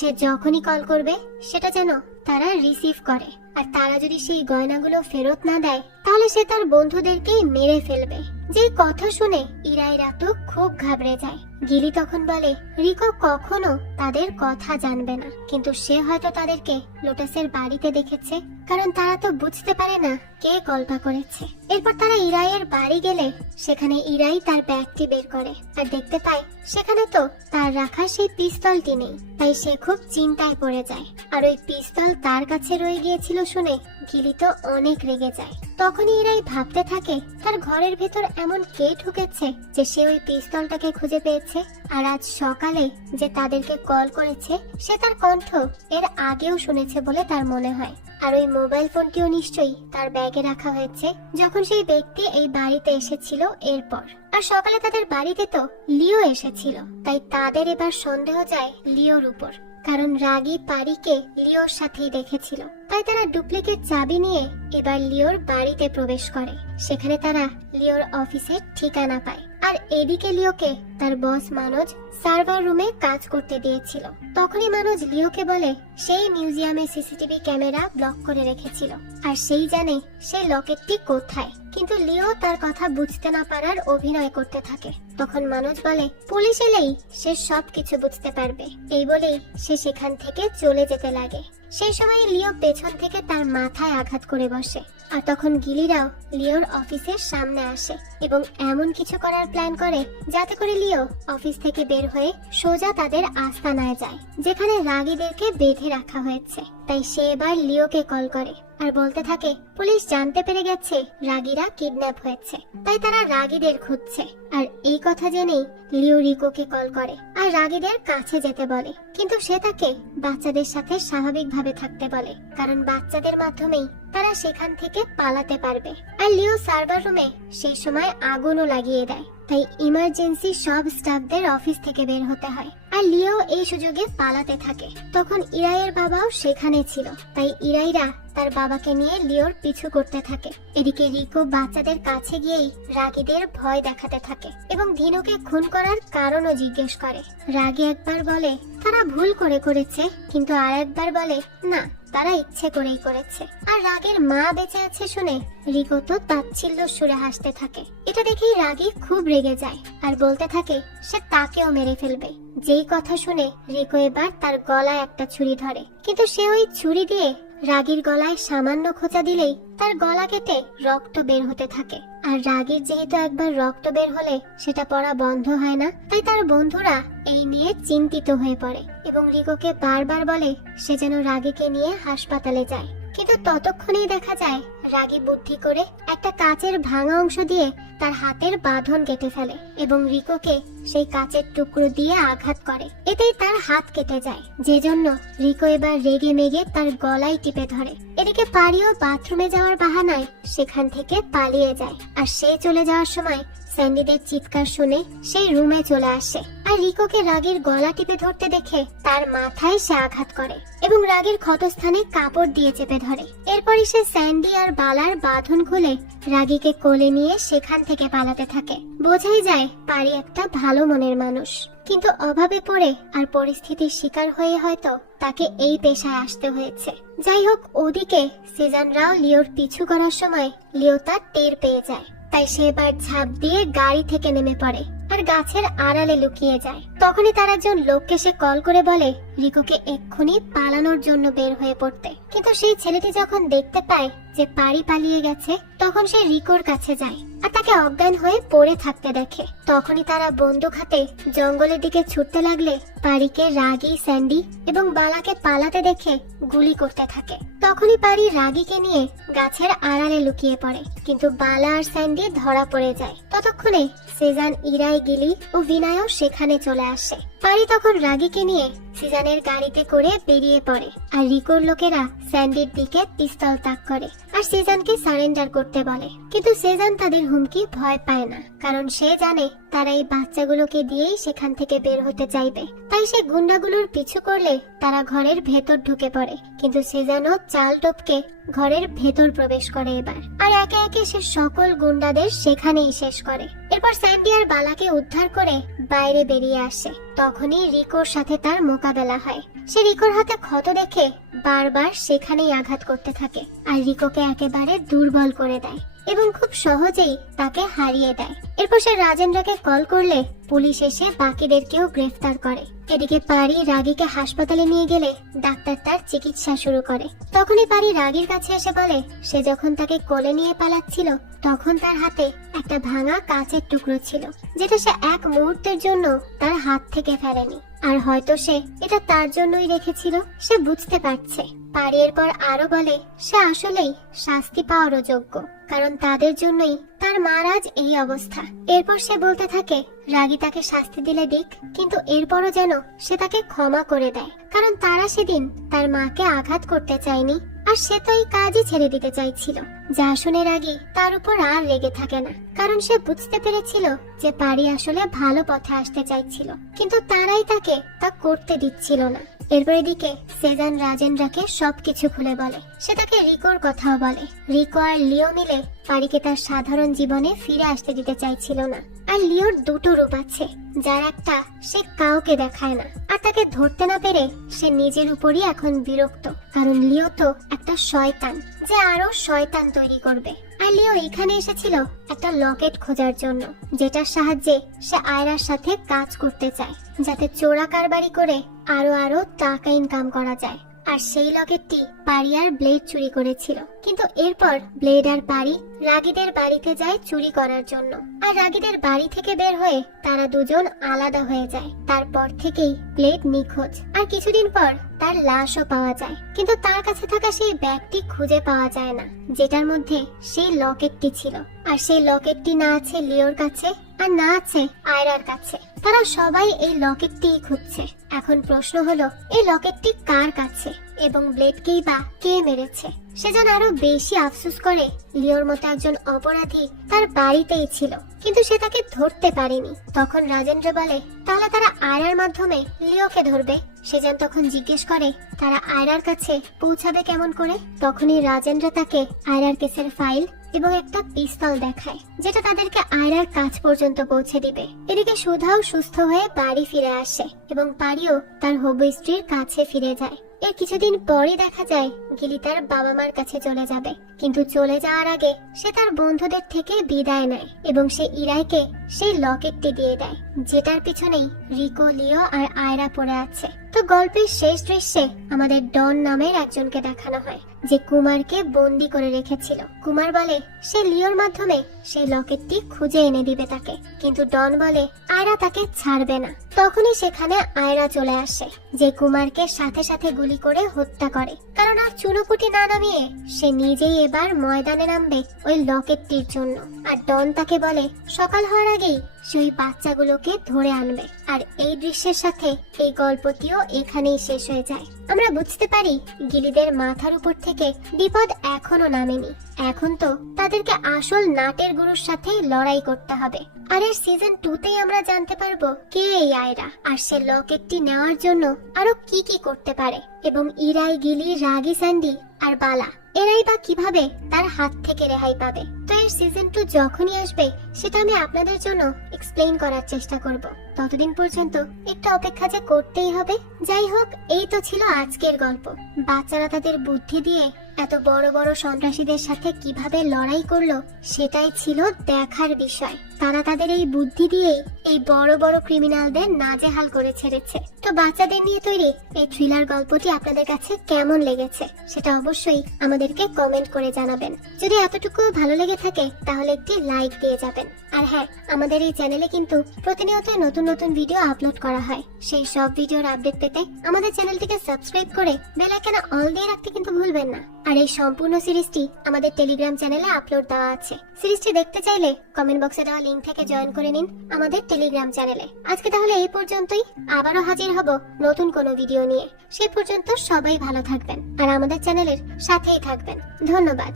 সে যখনই কল করবে সেটা যেন তারা রিসিভ করে। আর তারা যদি সেই গয়নাগুলো ফেরত না দেয় তাহলে সে তার বন্ধুদেরকেই মেরে ফেলবে। যে কথা শুনে ইরাইরা তো খুব ঘাবড়ে যায়। গিলি তখন বলে রিকো কখনো তাদের কথা জানবে না, কিন্তু সে হয়তো তাদেরকে লোটাসের বাড়িতে দেখেছে, কারণ তারা তো বুঝতে পারে না কে কলটা করেছে। এরপর তারা ইরাইয়ের বাড়ি গেলে সেখানে ইরাই তার ব্যাগটি বের করে আর দেখতে পায় সেখানে তো তার রাখা সেই পিস্তলটি নেই। তাই সে খুব চিন্তায় পড়ে যায়। আর ওই পিস্তল তার কাছে রয়ে গিয়েছিল শুনে গিলি তো অনেক রেগে যায়। তখনই ইরাই ভাবতে থাকে তার ঘরের ভেতর এমন কে ঢুকেছে যে সে ওই পিস্তলটাকে খুঁজে পেয়েছে। আর আজ সকালে যে তাদেরকে কল করেছে সে তার কণ্ঠ এর আগেও শুনেছে বলে তার মনে হয়। আর ওই মোবাইল ফোনটিও নিশ্চয়ই তার ব্যাগে রাখা হয়েছে যখন সেই ব্যক্তি এই বাড়িতে এসেছিল এরপর। আর সকালে তাদের বাড়িতে তো লিও এসেছিল, তাই তাদের এবার সন্দেহ যায় লিওর উপর, কারণ রাগী পারিকে লিওর সাথেই দেখেছিল। তাই তারা ডুপ্লিকেট চাবি নিয়ে এবার লিওর বাড়িতে প্রবেশ করে। সেখানে তারা লিওর অফিসের ঠিকানা পায়। আর এদিকে লিওকে তার বস মানোজ সার্ভার রুমে কাজ করতে দিয়েছিল। তখনই মানোজ লিওকে বলে সেই মিউজিয়ামে সিসিটিভি ক্যামেরা ব্লক করে রেখেছিল আর সেই জানে সেই লকেটটি কোথায়। কিন্তু লিও তার কথা বুঝতে না পারার অভিনয় করতে থাকে। তখন মানোজ বলে পুলিশ এলেই সে সবকিছু বুঝতে পারবে। এই বলেই সে সেখান থেকে চলে যেতে লাগে। সেই সময় লিও পেছন থেকে তার মাথায় আঘাত করে বসে। আর তখন গিলিরাও লিওর অফিসের সামনে আসে এবং এমন কিছু করার প্ল্যান করে যাতে করে লিও অফিস থেকে বের হয়ে সোজা তাদের আস্তানায় যায়, যেখানে রাগীদেরকে বেঁধে রাখা হয়েছে। তাই সে এবার লিওকে কল করে আর বলতে থাকে পুলিশ জানতে পেরে গেছে রাগীরা কিডন্যাপ হয়েছে, তাই তারা রাগীদের খুঁজছে। আর এই কথা জেনেই লিও রিকোকে কল করে আর রাগীদের কাছে যেতে বলে, কিন্তু সে তাকে বাচ্চাদের সাথে স্বাভাবিকভাবে থাকতে বলে, কারণ বাচ্চাদের মাধ্যমেই তারা সেখান থেকে পালাতে পারবে। আর লিও সার্ভার রুমে সেই সময় আগুনও লাগিয়ে দেয়, তাই ইমার্জেন্সি সব স্টাফদের অফিস থেকে বের হতে হয়। আর লিও এই সুযোগে পালাতে থাকে। তখন ইরাইয়ের বাবাও সেখানে ছিল, তাই ইরাইরা তার বাবাকে নিয়ে লিওর পিছু করতে থাকে। এদিকে রিকো বাচ্চাদের কাছে গিয়েই রাগীদের ভয় দেখাতে থাকে এবং ধিনুকে খুন করার কারণও জিজ্ঞেস করে। রাগী একবার বলে তারা ভুল করেছে, কিন্তু আর একবার বলে না তারা ইচ্ছে করেই করেছে। আর রাগের মা বেঁচে আছে শুনে রিকো তো তাচ্ছিল্য সুরে হাসতে থাকে। এটা দেখেই রাগী খুব রেগে যায় আর বলতে থাকে সে তাকেও মেরে ফেলবে। যেই কথা শুনে রিকো এবার তার গলায় একটা ছুরি ধরে, কিন্তু সে ওই ছুরি দিয়ে রাগীর গলায় সামান্য খোঁচা দিলেই তার গলা কেটে রক্ত বের হতে থাকে। আর রাগীর যেহেতু একবার রক্ত বের হলে সেটা পড়া বন্ধ হয় না, তাই তার বন্ধুরা এই নিয়ে চিন্তিত হয়ে পড়ে এবং রিকোকে বারবার বলে সে যেন রাগীকে নিয়ে হাসপাতালে যায়। কিন্তু ততক্ষণেই দেখা যায় রাগী বুদ্ধি করে একটা কাচের ভাঙা অংশ দিয়ে তার হাতের বাঁধন কেটে ফেলে এবং রিকোকে সেই কাচের টুকরো দিয়ে আঘাত করে। এতেই তার হাত কেটে যায়, যে জন্য রিকো এবার রেগে মেগে তার গলায় টিপে ধরে। এদিকে পারিও বাথরুমে যাওয়ার বাহানায় সেখান থেকে পালিয়ে যায়, আর সে চলে যাওয়ার সময় স্যান্ডিদের চিৎকার শুনে সেই রুমে চলে আসে আর রিকোকে রাগের গলা টিপে ধরতে দেখে তার মাথায় সে আঘাত করে এবং রাগের ক্ষতস্থানে কাপড় দিয়ে চেপে ধরে। এরপরই সে স্যান্ডি আর বালার বাঁধন খুলে রাগীকে কোলে নিয়ে সেখান থেকে পালাতে থাকে। বোঝাই যায় পারি একটা ভালো মনের মানুষ, কিন্তু অভাবে পড়ে আর পরিস্থিতির শিকার হয়ে হয়তো তাকে এই পেশায় আসতে হয়েছে। যাই হোক, ওদিকে সিজানরাও লিওর পিছু করার সময় লিও তার টের পেয়ে যায়, তাই সে এবার ঝাঁপ দিয়ে গাড়ি থেকে নেমে পড়ে আর গাছের আড়ালে লুকিয়ে যায়। তখনই তার একজন লোককে সে কল করে বলে রিকোকে এক্ষুনি পালানোর জন্য বের হয়ে পড়তে। কিন্তু সেই ছেলেটি যখন দেখতে পায় যে পারি পালিয়ে গেছে, তখন সে রিকোর কাছে যায় আর তাকে অজ্ঞান হয়ে পড়ে থাকতে দেখে। তখনই তারা বন্দুক হাতে জঙ্গলের দিকে ছুটতে লাগলে পারিকে রাগী, স্যান্ডি এবং বালাকে পালাতে দেখে গুলি করতে থাকে। তখনই পারি রাগীকে নিয়ে গাছের আড়ালে লুকিয়ে পড়ে, কিন্তু বালা আর স্যান্ডি ধরা পড়ে যায়। ততক্ষণে সিজান, ইরাই, গিলি ও বিনায়ও সেখানে চলে আসে। পারি তখন রাগীকে নিয়ে সিজানের গাড়িতে করে বেরিয়ে পড়ে আর রিকোর লোকেরা স্যান্ডির দিকে পিস্তল তাক করে আর সিজানকে সারেন্ডার করতে বলে। কিন্তু সিজান তাদের হুমকি ভয় পায় না, কারণ সে জানে তারা এই বাচ্চাগুলোকে দিয়েই সেখান থেকে বের হতে চাইবে। তাই সে গুন্ডাগুলোর পিছু করলে তারা ঘরের ভেতর ঢুকে পড়ে, কিন্তু সিজানও চাল টপকে ঘরের ভেতর প্রবেশ করে এবার, আর একে একে সে সকল গুন্ডাদের সেখানেই শেষ করে। এরপর স্যান্ডি আর বালাকে উদ্ধার করে বাইরে বেরিয়ে আসে। তখনই রিকোর সাথে তার মোকাবেলা হয়। সে রিকোর হাতে ক্ষত দেখে বারবার সেখানেই আঘাত করতে থাকে আর রিকোকে একেবারে দুর্বল করে দেয় এবং খুব সহজেই তাকে হারিয়ে দেয়। এরপর সে রাজেন্দ্রকে কল করলে পুলিশ এসে বাকিদেরকেও গ্রেফতার করে। এদিকে পারি রাগীকে হাসপাতালে নিয়ে গেলে ডাক্তার তার চিকিৎসা শুরু করে। তখনই পারি রাগীর কাছে এসে বলে সে যখন তাকে কোলে নিয়ে পালাচ্ছিল তখন তার হাতে একটা ভাঙা কাচের টুকরো ছিল, যেটা সে এক মুহূর্তের জন্য তার হাত থেকে ফেলেনি, আর হয়তো সে এটা তার জন্যই রেখেছিল। সে বুঝতে পারছে। পারি এরপর আরো বলে সে আসলেই শাস্তি পাওয়ারও যোগ্য, কারণ তাদের জন্যই তার মার আজ এই অবস্থা। এরপর সে বলতে থাকে রাগী তাকে শাস্তি দিলে দিক, কিন্তু এরপরও যেন সে তাকে ক্ষমা করে দেয়, কারণ তারা সেদিন তার মাকে আঘাত করতে চায়নি আর সে তো এই কাজই ছেড়ে দিতে চাইছিল। যা শুনে রাগী তার উপর আর রেগে থাকে না, কারণ সে বুঝতে পেরেছিল যে পারি আসলে ভালো পথে আসতে চাইছিল, কিন্তু তারাই তাকে তা করতে দিচ্ছিল না। এরপর এদিকে সেজান রাজেন্দ্রকে সবকিছু খুলে বলে। সে তাকে রিকোর কথাও বলে। রিকো আর লিও মিলে পারিকে তার সাধারণ জীবনে ফিরে আসতে দিতে চাইছিল না। আর লিওর দুটো রূপ আছে, যার একটা সে কাউকে দেখায় না, আর তাকে ধরতে না পেরে সে নিজের উপরই এখন বিরক্ত, কারণ লিও তো একটা শয়তান যে আরো শয়তান তৈরি করবে। আর লিও এখানে এসেছিল একটা লকেট খোঁজার জন্য, যেটার সাহায্যে সে আয়রার সাথে কাজ করতে চায়, যাতে চোরা কারবারি করে আরো টাকা ইনকাম করা যায়। আর সেই লকেটটি পারি আর ব্লেড চুরি করেছিল, কিন্তু এরপর ব্লেড আর পারি রাগীদের বাড়িতে যায় চুরি করার জন্য, আর রাগীদের বাড়ি থেকে বের হয়ে তারা দুজন আলাদা হয়ে যায়। তারপর থেকেই ব্লেড নিখোঁজ, আর কিছুদিন পর তার লাশও পাওয়া যায়, কিন্তু তার কাছে থাকা সেই ব্যাগটি খুঁজে পাওয়া যায় না, যেটার মধ্যে সেই লকেটটি ছিল। আর সেই লকেটটি না আছে লিওর কাছে আর না আছে আয়রার কাছে। তারা সবাই এই লকেটটি খুঁজছে। এখন প্রশ্ন হলো এই লকেটটি কার কাছে এবং ব্লেডকেই বা কে মেরেছে। সে যেন আরো বেশি আফসোস করে লিওর মতো একজন অপরাধী তার বাড়িতেই ছিল, কিন্তু সে তাকে ধরতে পারেনি। তখন রাজেন্দ্র বলে তাহলে তারা আয়রার মাধ্যমে লিওকে ধরবে। সেজান তখন জিজ্ঞেস করে তারা আয়রার কাছে পৌঁছাবে কেমন করে। তখনই রাজেন্দ্র তাকে আয়রার কেসের ফাইল এবং একটা পিস্তল দেখায়, যেটা তাদেরকে আয়রার কাছ পর্যন্ত পৌঁছে দিবে। এদিকে সুধাও সুস্থ হয়ে বাড়ি ফিরে আসে এবং পারিও তার হবু স্ত্রীর কাছে ফিরে যায়। এর কিছুদিন পরে দেখা যায় গিলি তার বাবা মার কাছে চলে যাবে, কিন্তু চলে যাওয়ার আগে সে তার বন্ধুদের থেকে বিদায় নেয় এবং সে ইরাইকে সেই লকেটটি দিয়ে দেয়, যেটার পিছনেই রিকো, লিও আর আয়রা পড়ে আছে। তো গল্পের শেষ দৃশ্যে আমাদের ডন নামের একজনকে দেখানো হয়, যে কুমারকে বন্দি করে রেখেছিল। কুমার বলে সে লিওর মাধ্যমে সেই লকেটটি খুঁজে এনে দিবে তাকে, কিন্তু ডন বলে আয়রা তাকে ছাড়বে না। তখনই সেখানে আয়রা চলে আসে, যে কুমারকে সাথে সাথে গুলি করে হত্যা করে, কারণ আর চুনোপুটি না নামিয়ে সে নিজেই এবার ময়দানে নামবে ওই লকেটটির জন্য। আর ডন তাকে বলে সকাল হওয়ার আগেই সে ওই বাচ্চাগুলোকে ধরে আনবে। আর এই দৃশ্যের সাথে এই গল্পটিও এখানেই শেষ হয়ে যায়। আমরা বুঝতে পারি গিলিদের মাথার উপর থেকে বিপদ এখনো নামেনি। এখন তো তাদেরকে আসল নাটের গুরুর সাথে লড়াই করতে হবে। আর এর সিজন 2তেই আমরা জানতে পারবো কে এই আয়রা, আর সে লকেটটি নেওয়ার জন্য আরো কি কি করতে পারে, এবং ইরাই, গিলি, রাগি, স্যান্ডি আর বালা এরাই বা কিভাবে তার হাত থেকে রেহাই পাবে। তো এর সিজন 2 যখনই আসবে সেটা আমি আপনাদের জন্য এক্সপ্লেইন করার চেষ্টা করব। ততদিন পর্যন্ত একটু অপেক্ষা যে করতেই হবে। যাই হোক, এই তো ছিল আজকের গল্প। বাচ্চারা তাদের বুদ্ধি দিয়ে এত বড় বড় সন্ত্রাসীদের সাথে কিভাবে লড়াই করলো সেটাই ছিল দেখার বিষয়। তারা তাদের এই বুদ্ধি দিয়েই এই বড় বড় ক্রিমিনালদের নাজেহাল করে ছেড়েছে। তো বাচ্চাদের নিয়ে তৈরি এই থ্রিলার গল্পটি আপনাদের কাছে কেমন লেগেছে সেটা অবশ্যই আমাদেরকে কমেন্ট করে জানাবেন। যদি এতটুকু ভালো লেগে থাকে তাহলে একটি লাইক দিয়ে যাবেন। আর হ্যাঁ, আমাদের এই চ্যানেলে কিন্তু প্রতিনিয়ত নতুন নতুন ভিডিও আপলোড করা হয়। সেই সব ভিডিওর আপডেট পেতে আমাদের চ্যানেলটিকে সাবস্ক্রাইব করে বেল আইকনে অল দিয়ে রাখতে কিন্তু ভুলবেন না। আর এই সম্পূর্ণ সিরিজটি আমাদের টেলিগ্রাম চ্যানেলে আপলোড দেওয়া আছে। সিরিজটি দেখতে চাইলে কমেন্ট বক্সে দেওয়া লিংক থেকে জয়েন করে নিন আমাদের টেলিগ্রাম চ্যানেলে। আজকে তাহলে এই পর্যন্তই, আবারও হাজির হব নতুন কোনো ভিডিও নিয়ে। সেই পর্যন্ত সবাই ভালো থাকবেন আর আমাদের চ্যানেলের সাথেই থাকবেন। ধন্যবাদ।